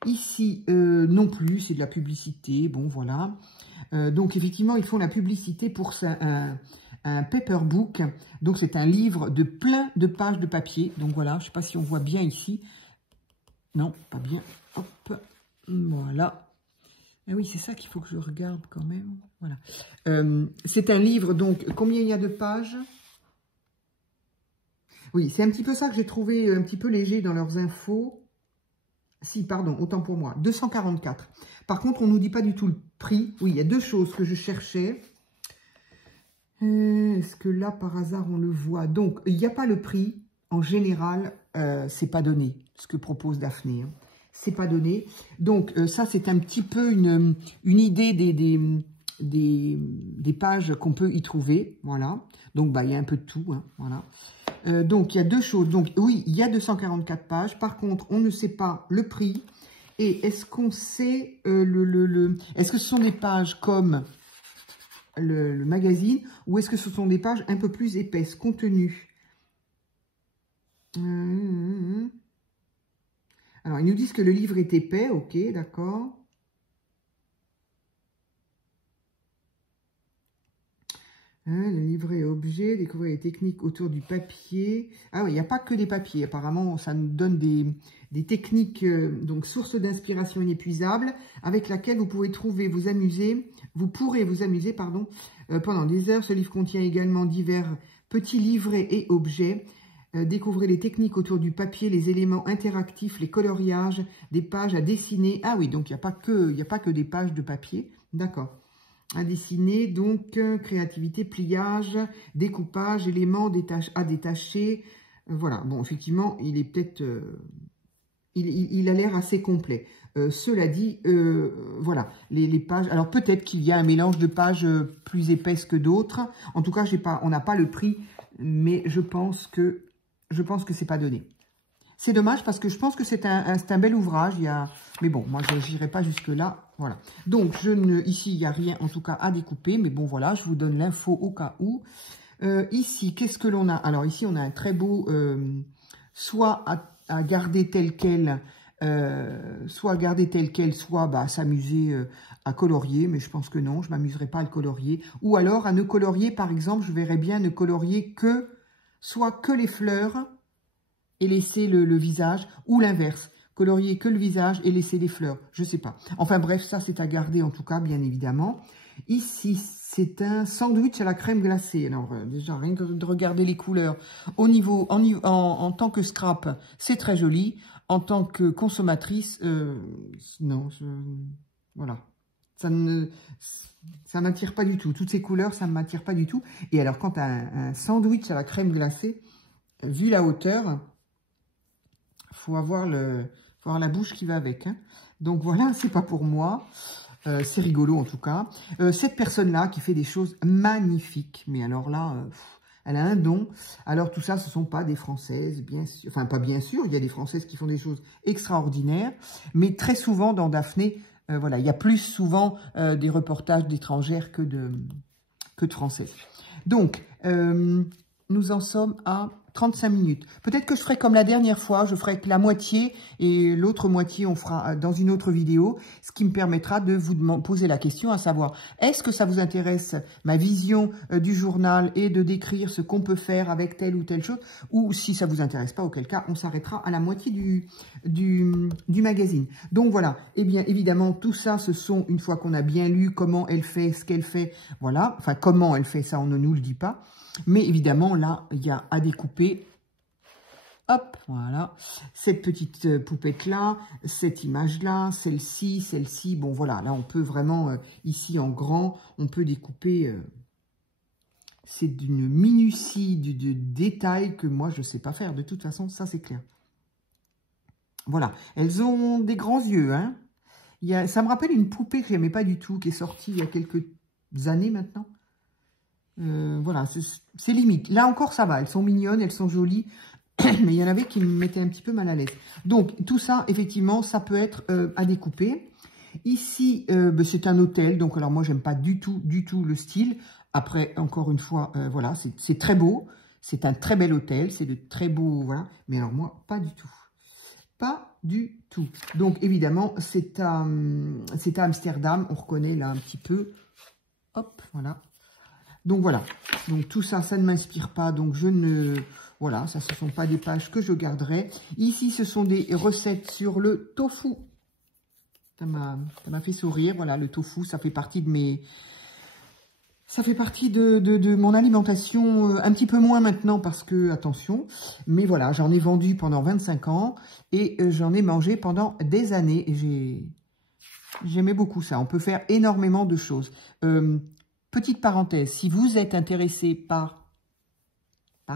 Ici, non plus, c'est de la publicité. Bon, voilà. Donc, effectivement, ils font la publicité pour ça, un paperbook. Donc, c'est un livre de plein de pages de papier. Donc, voilà, je ne sais pas si on voit bien ici. Non, pas bien. Hop, voilà. Ah oui, c'est ça qu'il faut que je regarde quand même. Voilà. C'est un livre, donc, combien il y a de pages? Oui, c'est un petit peu ça que j'ai trouvé un petit peu léger dans leurs infos. Si, pardon, autant pour moi. 244. Par contre, on ne nous dit pas du tout le prix. Oui, il y a deux choses que je cherchais. Est-ce que là, par hasard, on le voit? Donc, il n'y a pas le prix. En général, c'est pas donné, ce que propose Daphné. Hein. C'est pas donné. Donc, ça, c'est un petit peu une idée des pages qu'on peut y trouver. Voilà. Donc, il y a un peu de tout. Hein, voilà. Donc, il y a deux choses. Donc, oui, il y a 244 pages. Par contre, on ne sait pas le prix. Et est-ce qu'on sait est-ce que ce sont des pages comme le magazine ou est-ce que ce sont des pages un peu plus épaisses, contenu? Alors, ils nous disent que le livre est épais. Ok, d'accord. Le livret objet, découvrir les techniques autour du papier. Ah oui, il n'y a pas que des papiers. Apparemment, ça nous donne des techniques, donc sources d'inspiration inépuisables, avec laquelle vous pourrez vous amuser, pardon, pendant des heures. Ce livre contient également divers petits livrets et objets. Découvrez les techniques autour du papier, les éléments interactifs, les coloriages, des pages à dessiner. Ah oui, donc il n'y a pas que des pages de papier. D'accord. À dessiner, donc, créativité, pliage, découpage, éléments à détacher. Voilà, bon, effectivement, il est peut-être... il a l'air assez complet. Cela dit, voilà, les pages... Alors, peut-être qu'il y a un mélange de pages plus épaisses que d'autres. En tout cas, on n'a pas le prix, mais je pense que c'est pas donné. C'est dommage parce que je pense que c'est un bel ouvrage. Mais bon, moi, je n'irai pas jusque-là. Voilà. Donc, ici, il n'y a rien, en tout cas, à découper. Mais bon, voilà, je vous donne l'info au cas où. Ici, qu'est-ce que l'on a? Alors, ici, on a un très beau... soit à garder tel quel, soit s'amuser à colorier. Mais je pense que non, je ne m'amuserai pas à le colorier. Ou alors, à ne colorier, par exemple, je verrais bien ne colorier soit que les fleurs et laisser le visage, ou l'inverse, colorier que le visage et laisser les fleurs, je sais pas. Enfin bref, ça c'est à garder en tout cas, bien évidemment. Ici, c'est un sandwich à la crème glacée. Alors, déjà, rien que de regarder les couleurs. Au niveau, en tant que scrap, c'est très joli. En tant que consommatrice, non, voilà. Ça m'attire pas du tout. Toutes ces couleurs, ça ne m'attire pas du tout. Et alors, quand un sandwich à la crème glacée, vu la hauteur, faut avoir la bouche qui va avec. Hein. Donc voilà, c'est pas pour moi. C'est rigolo en tout cas. Cette personne-là qui fait des choses magnifiques. Mais alors là, elle a un don. Alors tout ça, ce ne sont pas des Françaises, bien sûr. Enfin, pas bien sûr, il y a des Françaises qui font des choses extraordinaires. Mais très souvent, dans Daphné, voilà, il y a plus souvent des reportages d'étrangères que de Françaises. Donc, nous en sommes à 35 minutes. Peut-être que je ferai comme la dernière fois, je ferai que la moitié et l'autre moitié, on fera dans une autre vidéo, ce qui me permettra de vous poser la question, à savoir, est-ce que ça vous intéresse, ma vision du journal et de décrire ce qu'on peut faire avec telle ou telle chose, ou si ça vous intéresse pas, auquel cas, on s'arrêtera à la moitié du magazine. Donc voilà, eh bien évidemment, tout ça, ce sont, une fois qu'on a bien lu comment elle fait, ce qu'elle fait, voilà, enfin comment elle fait ça, on ne nous le dit pas. Mais évidemment, là, il y a à découper. Hop, voilà. Cette petite poupette-là, cette image-là, celle-ci. Bon, voilà, là, on peut vraiment, ici, en grand, on peut découper. C'est d'une minutie, de détail que moi, je ne sais pas faire. De toute façon, ça, c'est clair. Voilà. Elles ont des grands yeux, hein. Ça me rappelle une poupée que je n'aimais pas du tout, qui est sortie il y a quelques années maintenant. Voilà, c'est limite. Là encore, ça va. Elles sont mignonnes, elles sont jolies. Mais il y en avait qui me mettaient un petit peu mal à l'aise. Donc, tout ça, effectivement, ça peut être à découper. Ici, c'est un hôtel. Donc, alors moi, j'aime pas du tout le style. Après, encore une fois, voilà, c'est très beau. C'est un très bel hôtel. C'est de très beaux, voilà. Mais alors moi, pas du tout. Pas du tout. Donc, évidemment, c'est à Amsterdam. On reconnaît là un petit peu. Hop, voilà. Donc voilà, donc tout ça, ça ne m'inspire pas, donc je ne... Voilà, ça, ce ne sont pas des pages que je garderai. Ici, ce sont des recettes sur le tofu. Ça m'a fait sourire, voilà, le tofu, ça fait partie de mes... Ça fait partie de mon alimentation, un petit peu moins maintenant parce que, attention, mais voilà, j'en ai vendu pendant 25 ans et j'en ai mangé pendant des années et j'aimais beaucoup ça. On peut faire énormément de choses. Petite parenthèse, si vous êtes intéressé par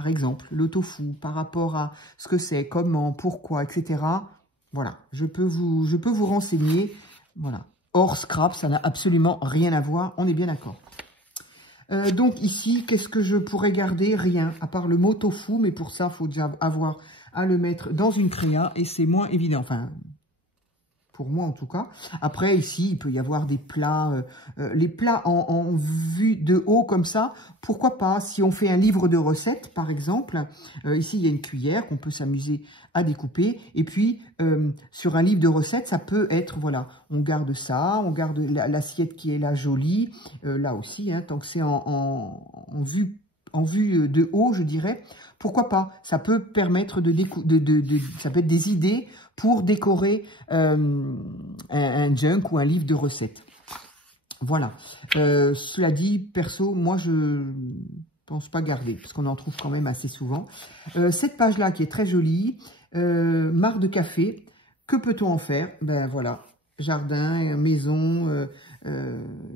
exemple, le tofu, par rapport à ce que c'est, comment, pourquoi, etc., voilà, je peux vous renseigner, voilà. Hors scrap, ça n'a absolument rien à voir, on est bien d'accord. Donc ici, qu'est-ce que je pourrais garder? Rien, à part le mot tofu, mais pour ça, il faut déjà avoir à le mettre dans une créa, et c'est moins évident, enfin... Pour moi en tout cas. Après ici, il peut y avoir des plats, les plats en vue de haut comme ça, pourquoi pas, si on fait un livre de recettes par exemple, ici il y a une cuillère qu'on peut s'amuser à découper, et puis sur un livre de recettes, ça peut être, voilà, on garde ça, on garde l'assiette qui est là jolie, là aussi, hein, tant que c'est en vue de haut, je dirais, pourquoi pas, ça peut permettre ça peut être des idées pour décorer un junk ou un livre de recettes. Voilà. Cela dit, perso, moi, je pense pas garder, parce qu'on en trouve quand même assez souvent. Cette page-là, qui est très jolie, marque de café, que peut-on en faire? Ben voilà, jardin, maison,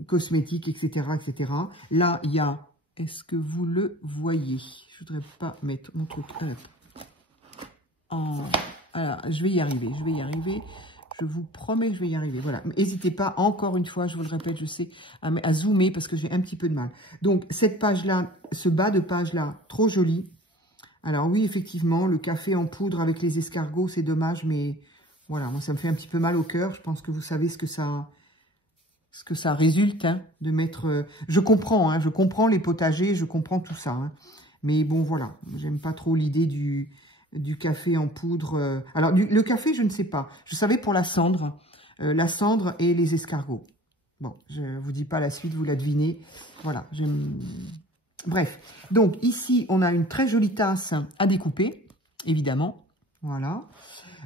cosmétiques, etc., etc. Là, il y a... Est-ce que vous le voyez? Je voudrais pas mettre mon truc en... Alors, je vais y arriver, je vous promets que je vais y arriver. Voilà, n'hésitez pas, encore une fois, je vous le répète, je sais, à zoomer parce que j'ai un petit peu de mal. Donc, cette page-là, ce bas de page-là, trop joli. Alors oui, effectivement, le café en poudre avec les escargots, c'est dommage, mais voilà, moi, ça me fait un petit peu mal au cœur. Je pense que vous savez ce que ça résulte, hein, de mettre... je comprends les potagers, je comprends tout ça, hein, mais bon, voilà, j'aime pas trop l'idée du café en poudre. Alors, le café, je ne sais pas. Je savais pour la cendre et les escargots. Bon, je ne vous dis pas la suite, vous la devinez. Voilà, bref, donc ici, on a une très jolie tasse à découper, évidemment. Voilà.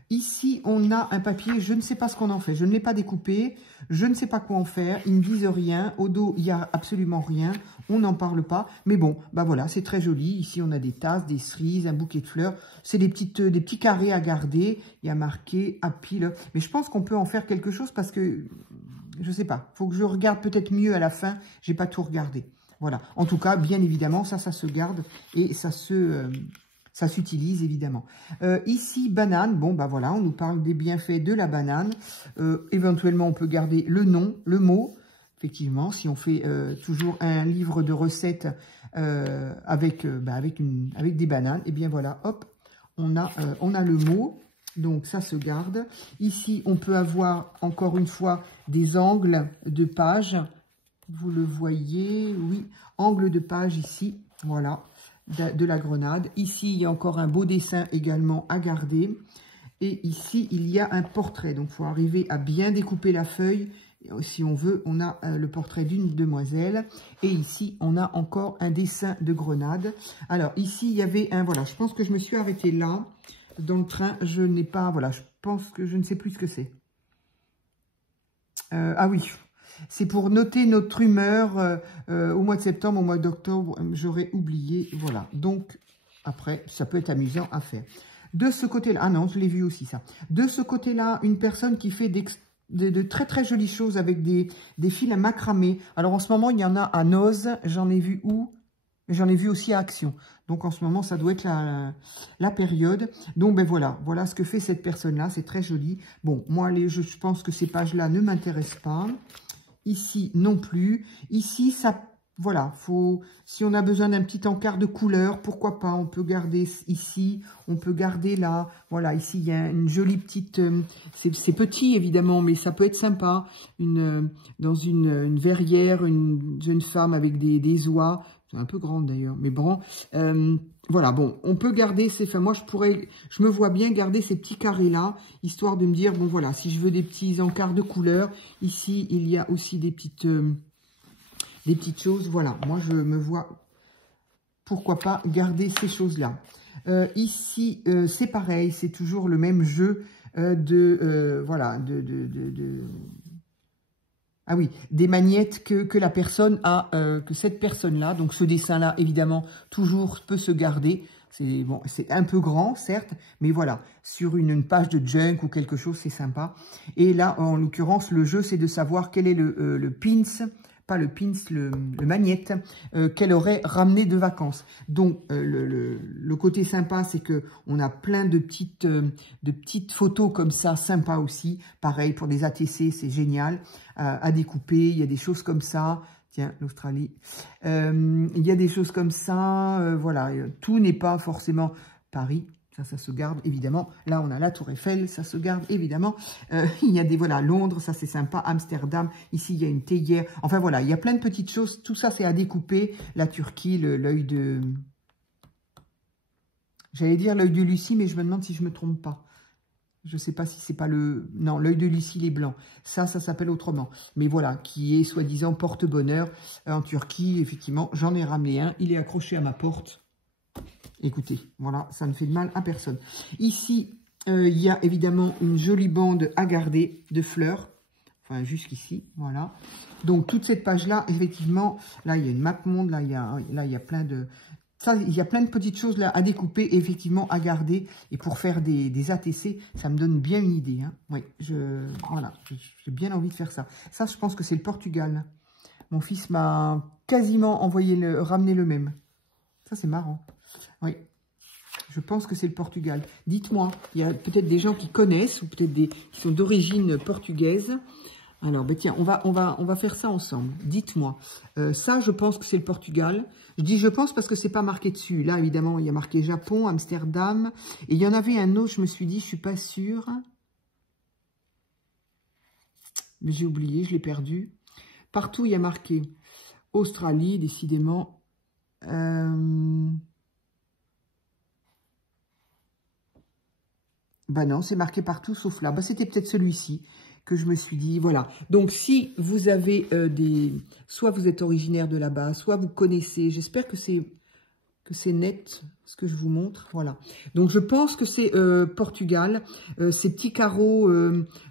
Ici, on a un papier, je ne sais pas ce qu'on en fait. Je ne l'ai pas découpé, je ne sais pas quoi en faire. Ils ne disent rien. Au dos, il n'y a absolument rien. On n'en parle pas. Mais bon, bah voilà, c'est très joli. Ici, on a des tasses, des cerises, un bouquet de fleurs. C'est des petits carrés à garder. Il y a marqué Happy Love. Mais je pense qu'on peut en faire quelque chose parce que, je ne sais pas. Il faut que je regarde peut-être mieux à la fin. Je n'ai pas tout regardé. Voilà. En tout cas, bien évidemment, ça se garde et ça s'utilise évidemment. Ici, banane. Bon, bah voilà, on nous parle des bienfaits de la banane. Éventuellement, on peut garder le nom, le mot. Effectivement, si on fait toujours un livre de recettes avec des bananes, et bien voilà, hop, on a le mot. Donc, ça se garde. Ici, on peut avoir, encore une fois, des angles de page. Vous le voyez, oui, angle de page ici, voilà, de la grenade. Ici, il y a encore un beau dessin également à garder. Et ici, il y a un portrait. Donc, il faut arriver à bien découper la feuille. Si on veut, on a le portrait d'une demoiselle. Et ici, on a encore un dessin de grenade. Alors, ici, il y avait un, voilà, je pense que je me suis arrêtée là. Dans le train, je n'ai pas, voilà, je pense que je ne sais plus ce que c'est. Ah oui. C'est pour noter notre humeur au mois de septembre, au mois d'octobre, j'aurais oublié, voilà. Donc, après, ça peut être amusant à faire. De ce côté-là, ah non, je l'ai vu aussi ça. De ce côté-là, une personne qui fait de très très jolies choses avec des fils à macramé. Alors en ce moment, il y en a à Noz, j'en ai vu où? J'en ai vu aussi à Action. Donc en ce moment, ça doit être la période. Donc ben voilà ce que fait cette personne-là, c'est très joli. Bon, moi, je pense que ces pages-là ne m'intéressent pas. Ici, non plus. Ici, ça, voilà, si on a besoin d'un petit encart de couleur, pourquoi pas, on peut garder ici, on peut garder là. Voilà, ici, il y a une jolie petite, c'est petit évidemment, mais ça peut être sympa. Dans une verrière, une jeune femme avec des oies, c'est un peu grande d'ailleurs, mais bon, voilà, bon, on peut garder ces, enfin moi je me vois bien garder ces petits carrés là, histoire de me dire, bon voilà, si je veux des petits encarts de couleur, ici il y a aussi des petites choses, voilà, moi je me vois, pourquoi pas garder ces choses là. Ici c'est pareil, c'est toujours le même jeu voilà, ah oui, des magnettes que la personne a, que cette personne-là, donc ce dessin-là, évidemment, toujours peut se garder. C'est bon, c'est un peu grand, certes, mais voilà, sur une page de junk ou quelque chose, c'est sympa. Et là, en l'occurrence, le jeu, c'est de savoir quel est le pins, pas le pins, le magnète, qu'elle aurait ramené de vacances. Donc, le côté sympa, c'est que on a plein de petites photos comme ça, sympa aussi. Pareil, pour des ATC, c'est génial à découper. Il y a des choses comme ça. Tiens, l'Australie. Il y a des choses comme ça. Voilà, tout n'est pas forcément Paris. Ça se garde, évidemment. Là, on a la Tour Eiffel, ça se garde, évidemment. Il y a des, voilà, Londres, ça, c'est sympa. Amsterdam, ici, il y a une théière. Enfin, voilà, il y a plein de petites choses. Tout ça, c'est à découper. La Turquie, l'œil de... J'allais dire l'œil de Lucie, mais je me demande si je me trompe pas. Je ne sais pas si c'est pas le... Non, l'œil de Lucie, il est blanc. Ça s'appelle autrement. Mais voilà, qui est soi-disant porte-bonheur en Turquie. Effectivement, j'en ai ramené un. Il est accroché à ma porte. Écoutez, voilà, ça ne fait de mal à personne. Ici, il y a évidemment une jolie bande à garder de fleurs. Enfin, jusqu'ici, voilà. Donc, toute cette page-là, effectivement, là, il y a une map monde, là, il y a plein de... Ça, il y a plein de petites choses là à découper et effectivement à garder. Et pour faire des ATC, ça me donne bien une idée. Hein. Oui, voilà, j'ai bien envie de faire ça. Ça, je pense que c'est le Portugal. Mon fils m'a quasiment ramené le même. Ça, c'est marrant. Oui, je pense que c'est le Portugal. Dites-moi, il y a peut-être des gens qui connaissent ou peut-être qui sont d'origine portugaise. Alors, ben tiens, on va faire ça ensemble. Dites-moi. Ça, je pense que c'est le Portugal. Je dis je pense parce que c'est pas marqué dessus. Là, évidemment, il y a marqué Japon, Amsterdam. Et il y en avait un autre, je me suis dit, je suis pas sûre. Mais j'ai oublié, je l'ai perdu. Partout, il y a marqué Australie, décidément. Bah non, c'est marqué partout sauf là. Bah, c'était peut-être celui-ci que je me suis dit, voilà. Donc, si vous avez soit vous êtes originaire de là-bas, soit vous connaissez, j'espère que c'est que c'est net ce que je vous montre. Voilà. Donc, je pense que c'est Portugal. Ces petits carreaux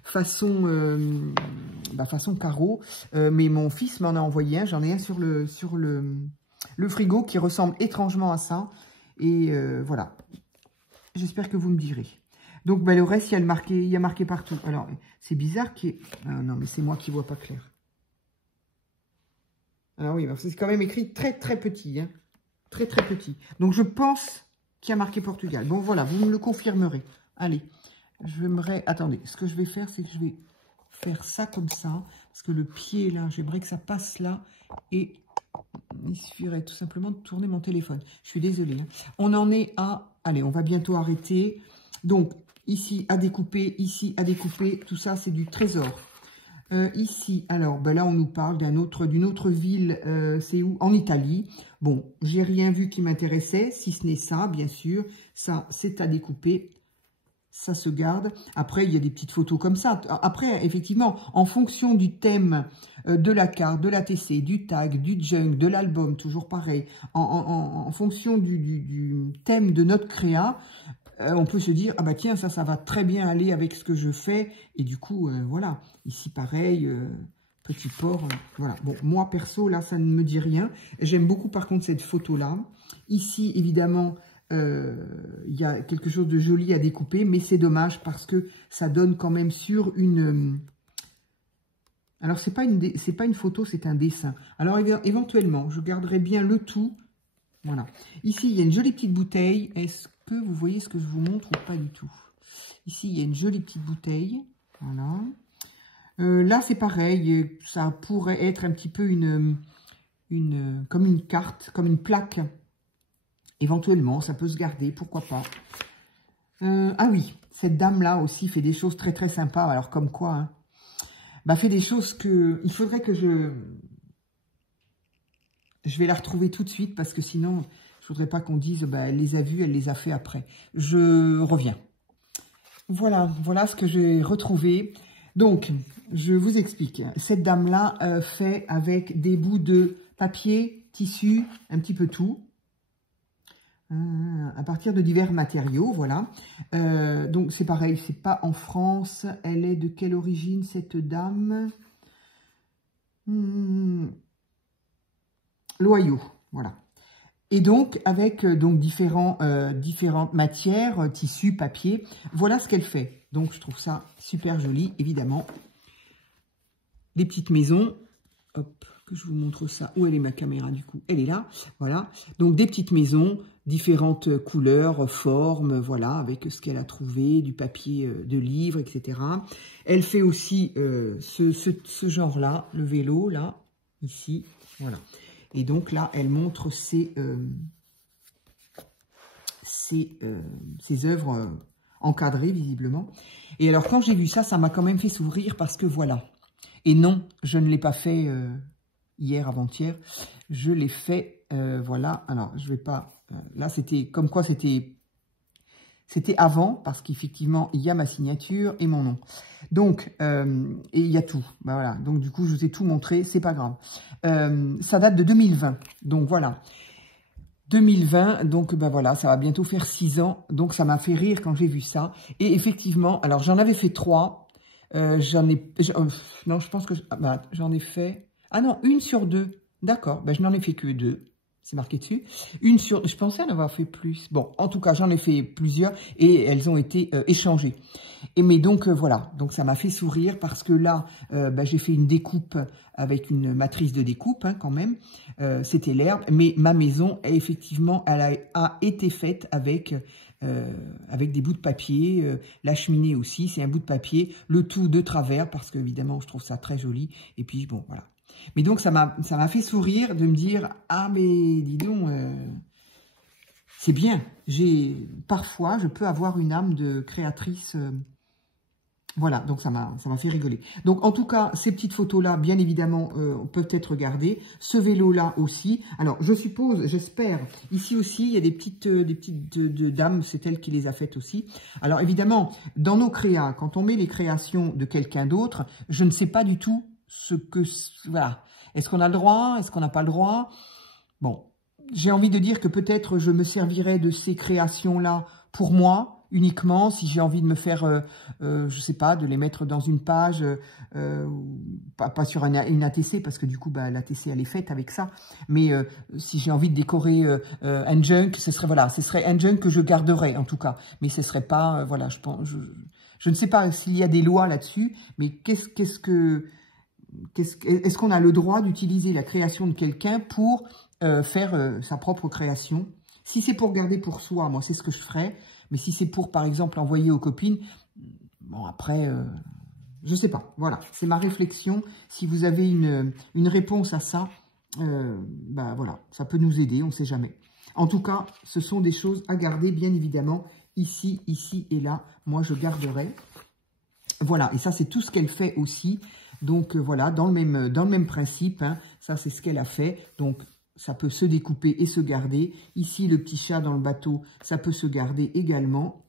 façon carreau. Mais mon fils m'en a envoyé un. J'en ai un sur le frigo qui ressemble étrangement à ça. Et voilà. J'espère que vous me direz. Donc, le reste, il y a marqué partout. Alors, c'est bizarre qu'il y ait... Ah, non, mais c'est moi qui ne vois pas clair. Alors oui, c'est quand même écrit très, très petit. Hein. Très, très petit. Donc, je pense qu'il y a marqué Portugal. Bon, voilà, vous me le confirmerez. Allez, attendez, ce que je vais faire, c'est que je vais faire ça comme ça. Parce que le pied, là, j'aimerais que ça passe là. Et il suffirait tout simplement de tourner mon téléphone. Je suis désolée. Hein. On en est à... Allez, on va bientôt arrêter. Donc, ici, à découper. Ici, à découper. Tout ça, c'est du trésor. Ici, alors, là, on nous parle d'une autre ville, c'est où? En Italie. Bon, j'ai rien vu qui m'intéressait, si ce n'est ça, bien sûr. Ça, c'est à découper. Ça se garde. Après, il y a des petites photos comme ça. Après, effectivement, en fonction du thème de la carte, de la TC, du tag, du junk, de l'album, toujours pareil, en fonction du thème de notre créa, on peut se dire, ah bah tiens, ça va très bien aller avec ce que je fais. Et du coup, voilà. Ici, pareil, petit port. Voilà. Bon, moi, perso, là, ça ne me dit rien. J'aime beaucoup, par contre, cette photo-là. Ici, évidemment, il y a quelque chose de joli à découper. Mais c'est dommage parce que ça donne quand même sur une... Alors, c'est pas une photo, c'est un dessin. Alors, éventuellement, je garderai bien le tout. Voilà. Ici, il y a une jolie petite bouteille. Est-ce que vous voyez ce que je vous montre ou pas du tout? Ici, il y a une jolie petite bouteille. Voilà. Là, c'est pareil. Ça pourrait être un petit peu comme une carte, comme une plaque. Éventuellement, ça peut se garder, pourquoi pas. Ah oui, cette dame-là aussi fait des choses très, très sympas. Alors, comme quoi, hein, fait des choses que... Il faudrait que je vais la retrouver tout de suite parce que sinon, je ne voudrais pas qu'on dise, elle les a vues, elle les a fait après. Je reviens. Voilà ce que j'ai retrouvé. Donc, je vous explique. Cette dame-là fait avec des bouts de papier, tissu, un petit peu tout. À partir de divers matériaux, voilà. Donc, c'est pareil, c'est pas en France. Elle est de quelle origine, cette dame? Loyaux, voilà. Et donc, avec différentes matières, tissus, papier, voilà ce qu'elle fait. Donc, je trouve ça super joli, évidemment. Les petites maisons, hop, que je vous montre ça. Où elle est ma caméra, du coup? Elle est là, voilà. Donc, des petites maisons, différentes couleurs, formes, voilà, avec ce qu'elle a trouvé, du papier de livre, etc. Elle fait aussi ce genre-là, le vélo, là, ici, voilà. Et donc là, elle montre ses œuvres encadrées, visiblement. Et alors, quand j'ai vu ça, ça m'a quand même fait sourire parce que voilà. Et non, je ne l'ai pas fait hier, avant-hier. Je l'ai fait, voilà. Alors, je vais pas... là, c'était comme quoi c'était avant, parce qu'effectivement, il y a ma signature et mon nom. Donc, et il y a tout. Voilà. Donc, du coup, je vous ai tout montré. C'est pas grave. Ça date de 2020. Donc, voilà. 2020. Donc, voilà, ça va bientôt faire 6 ans. Donc, ça m'a fait rire quand j'ai vu ça. Et effectivement, alors, j'en avais fait 3. Non, je pense que... j'en ai fait... Ah non, 1 sur 2. D'accord. Je n'en ai fait que 2. C'est marqué dessus. Je pensais en avoir fait plus. Bon, en tout cas, j'en ai fait plusieurs et elles ont été échangées. Mais donc, voilà. Donc, ça m'a fait sourire parce que là, j'ai fait une découpe avec une matrice de découpe, hein, quand même. C'était l'herbe. Mais ma maison, effectivement, elle a été faite avec des bouts de papier. La cheminée aussi, c'est un bout de papier. Le tout de travers parce qu'évidemment, je trouve ça très joli. Et puis, bon, voilà. Mais donc, ça m'a fait sourire de me dire, ah, mais dis donc, c'est bien. Parfois, je peux avoir une âme de créatrice. Voilà, donc ça m'a fait rigoler. Donc, en tout cas, ces petites photos-là, bien évidemment, peuvent être regardées. Ce vélo-là aussi. Alors, je suppose, j'espère, ici aussi, il y a des petites dames, c'est elle qui les a faites aussi. Alors, évidemment, dans nos créas, quand on met les créations de quelqu'un d'autre, je ne sais pas du tout voilà. Est-ce qu'on a le droit? Est-ce qu'on n'a pas le droit? Bon, j'ai envie de dire que peut-être je me servirais de ces créations-là pour moi, uniquement, si j'ai envie de me faire, je sais pas, de les mettre dans une page, pas sur une ATC, parce que du coup, bah, l'ATC, elle est faite avec ça, mais si j'ai envie de décorer un junk, ce serait un junk que je garderais, en tout cas, mais ce serait pas, voilà, je ne sais pas s'il y a des lois là-dessus, mais est-ce qu'on a le droit d'utiliser la création de quelqu'un pour faire sa propre création? Si c'est pour garder pour soi, moi, c'est ce que je ferais. Mais si c'est pour, par exemple, envoyer aux copines, bon, après, je sais pas. Voilà, c'est ma réflexion. Si vous avez une réponse à ça, bah voilà, ça peut nous aider, on ne sait jamais. En tout cas, ce sont des choses à garder, bien évidemment, ici, ici et là. Moi, je garderai. Voilà, et ça, c'est tout ce qu'elle fait aussi. Donc, voilà, dans le même principe, hein, ça, c'est ce qu'elle a fait. Donc, ça peut se découper et se garder. Ici, le petit chat dans le bateau, ça peut se garder également.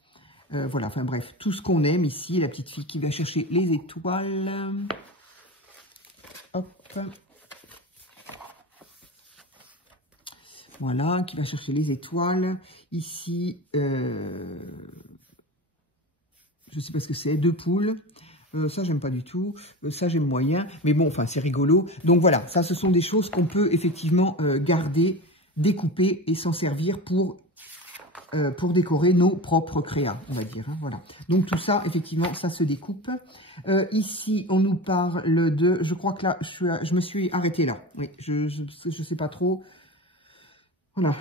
Voilà, enfin bref, tout ce qu'on aime ici. La petite fille qui va chercher les étoiles. Hop. Voilà, qui va chercher les étoiles. Ici, je ne sais pas ce que c'est, 2 poules. Ça, j'aime pas du tout. Ça, j'aime moyen. Mais bon, enfin, c'est rigolo. Donc, voilà. Ça, ce sont des choses qu'on peut effectivement garder, découper et s'en servir pour décorer nos propres créas, on va dire. Hein, voilà. Donc, tout ça, effectivement, ça se découpe. Ici, on nous parle de... Je crois que là, je me suis arrêtée là. Oui, je sais pas trop. Voilà.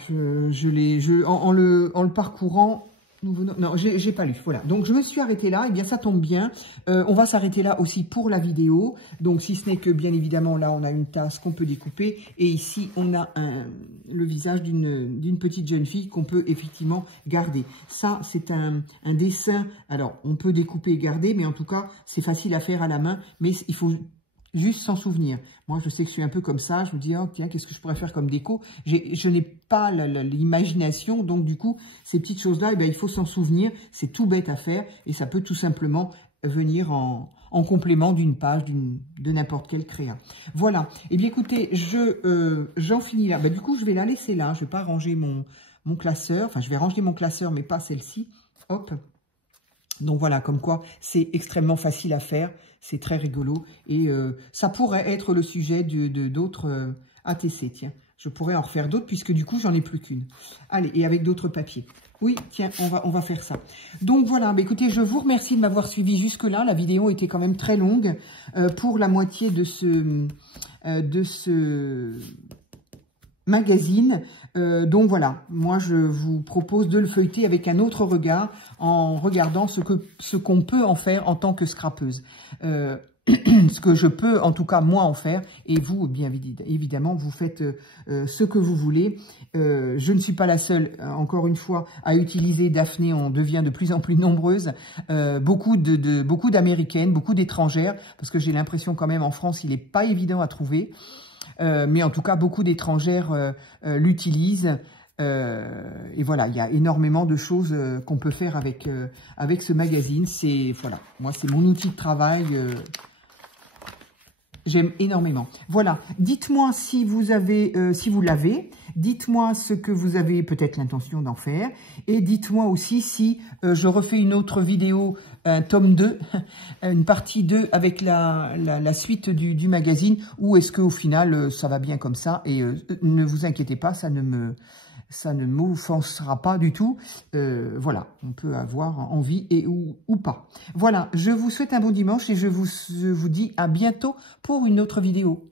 En le parcourant... Non, j'ai pas lu, voilà. Donc, je me suis arrêtée là, et bien, ça tombe bien. On va s'arrêter là aussi pour la vidéo. Donc, si ce n'est que, bien évidemment, là, on a une tasse qu'on peut découper. Et ici, on a le visage d'une petite jeune fille qu'on peut effectivement garder. Ça, c'est un dessin. Alors, on peut découper et garder, mais en tout cas, c'est facile à faire à la main. Mais il faut... juste s'en souvenir. Moi, je sais que je suis un peu comme ça. Je me dis, oh, tiens, qu'est-ce que je pourrais faire comme déco? Je n'ai pas l'imagination. Donc, du coup, ces petites choses-là, eh bien, il faut s'en souvenir. C'est tout bête à faire. Et ça peut tout simplement venir en complément d'une page, de n'importe quelle créa. Voilà. Eh bien, écoutez, j'en finis là. Ben, du coup, je vais la laisser là. Je ne vais pas ranger mon classeur. Enfin, je vais ranger mon classeur, mais pas celle-ci. Hop. Donc voilà, comme quoi c'est extrêmement facile à faire, c'est très rigolo et ça pourrait être le sujet d'autres ATC, tiens. Je pourrais en refaire d'autres puisque du coup j'en ai plus qu'une. Allez, et avec d'autres papiers. Oui, tiens, on va faire ça. Donc voilà, bah, écoutez, je vous remercie de m'avoir suivi jusque-là. La vidéo était quand même très longue pour la moitié de ce magazine. Donc voilà, moi je vous propose de le feuilleter avec un autre regard en regardant ce qu'on peut en faire en tant que scrapeuse. Ce que je peux en tout cas moi en faire et vous bien évidemment vous faites ce que vous voulez. Je ne suis pas la seule encore une fois à utiliser Daphné, on devient de plus en plus nombreuses, beaucoup d'américaines, beaucoup d'étrangères parce que j'ai l'impression quand même en France il n'est pas évident à trouver. Mais en tout cas, beaucoup d'étrangères l'utilisent. Et voilà, il y a énormément de choses qu'on peut faire avec ce magazine. Voilà, moi, c'est mon outil de travail. J'aime énormément. Voilà, dites-moi si vous l'avez. Dites-moi ce que vous avez peut-être l'intention d'en faire. Et dites-moi aussi si je refais une autre vidéo, un tome 2, une partie 2 avec la suite du magazine. Ou est-ce qu'au final, ça va bien comme ça. Et ne vous inquiétez pas, ça ne m'offensera pas du tout. Voilà, on peut avoir envie ou pas. Voilà, je vous souhaite un bon dimanche et je vous dis à bientôt pour une autre vidéo.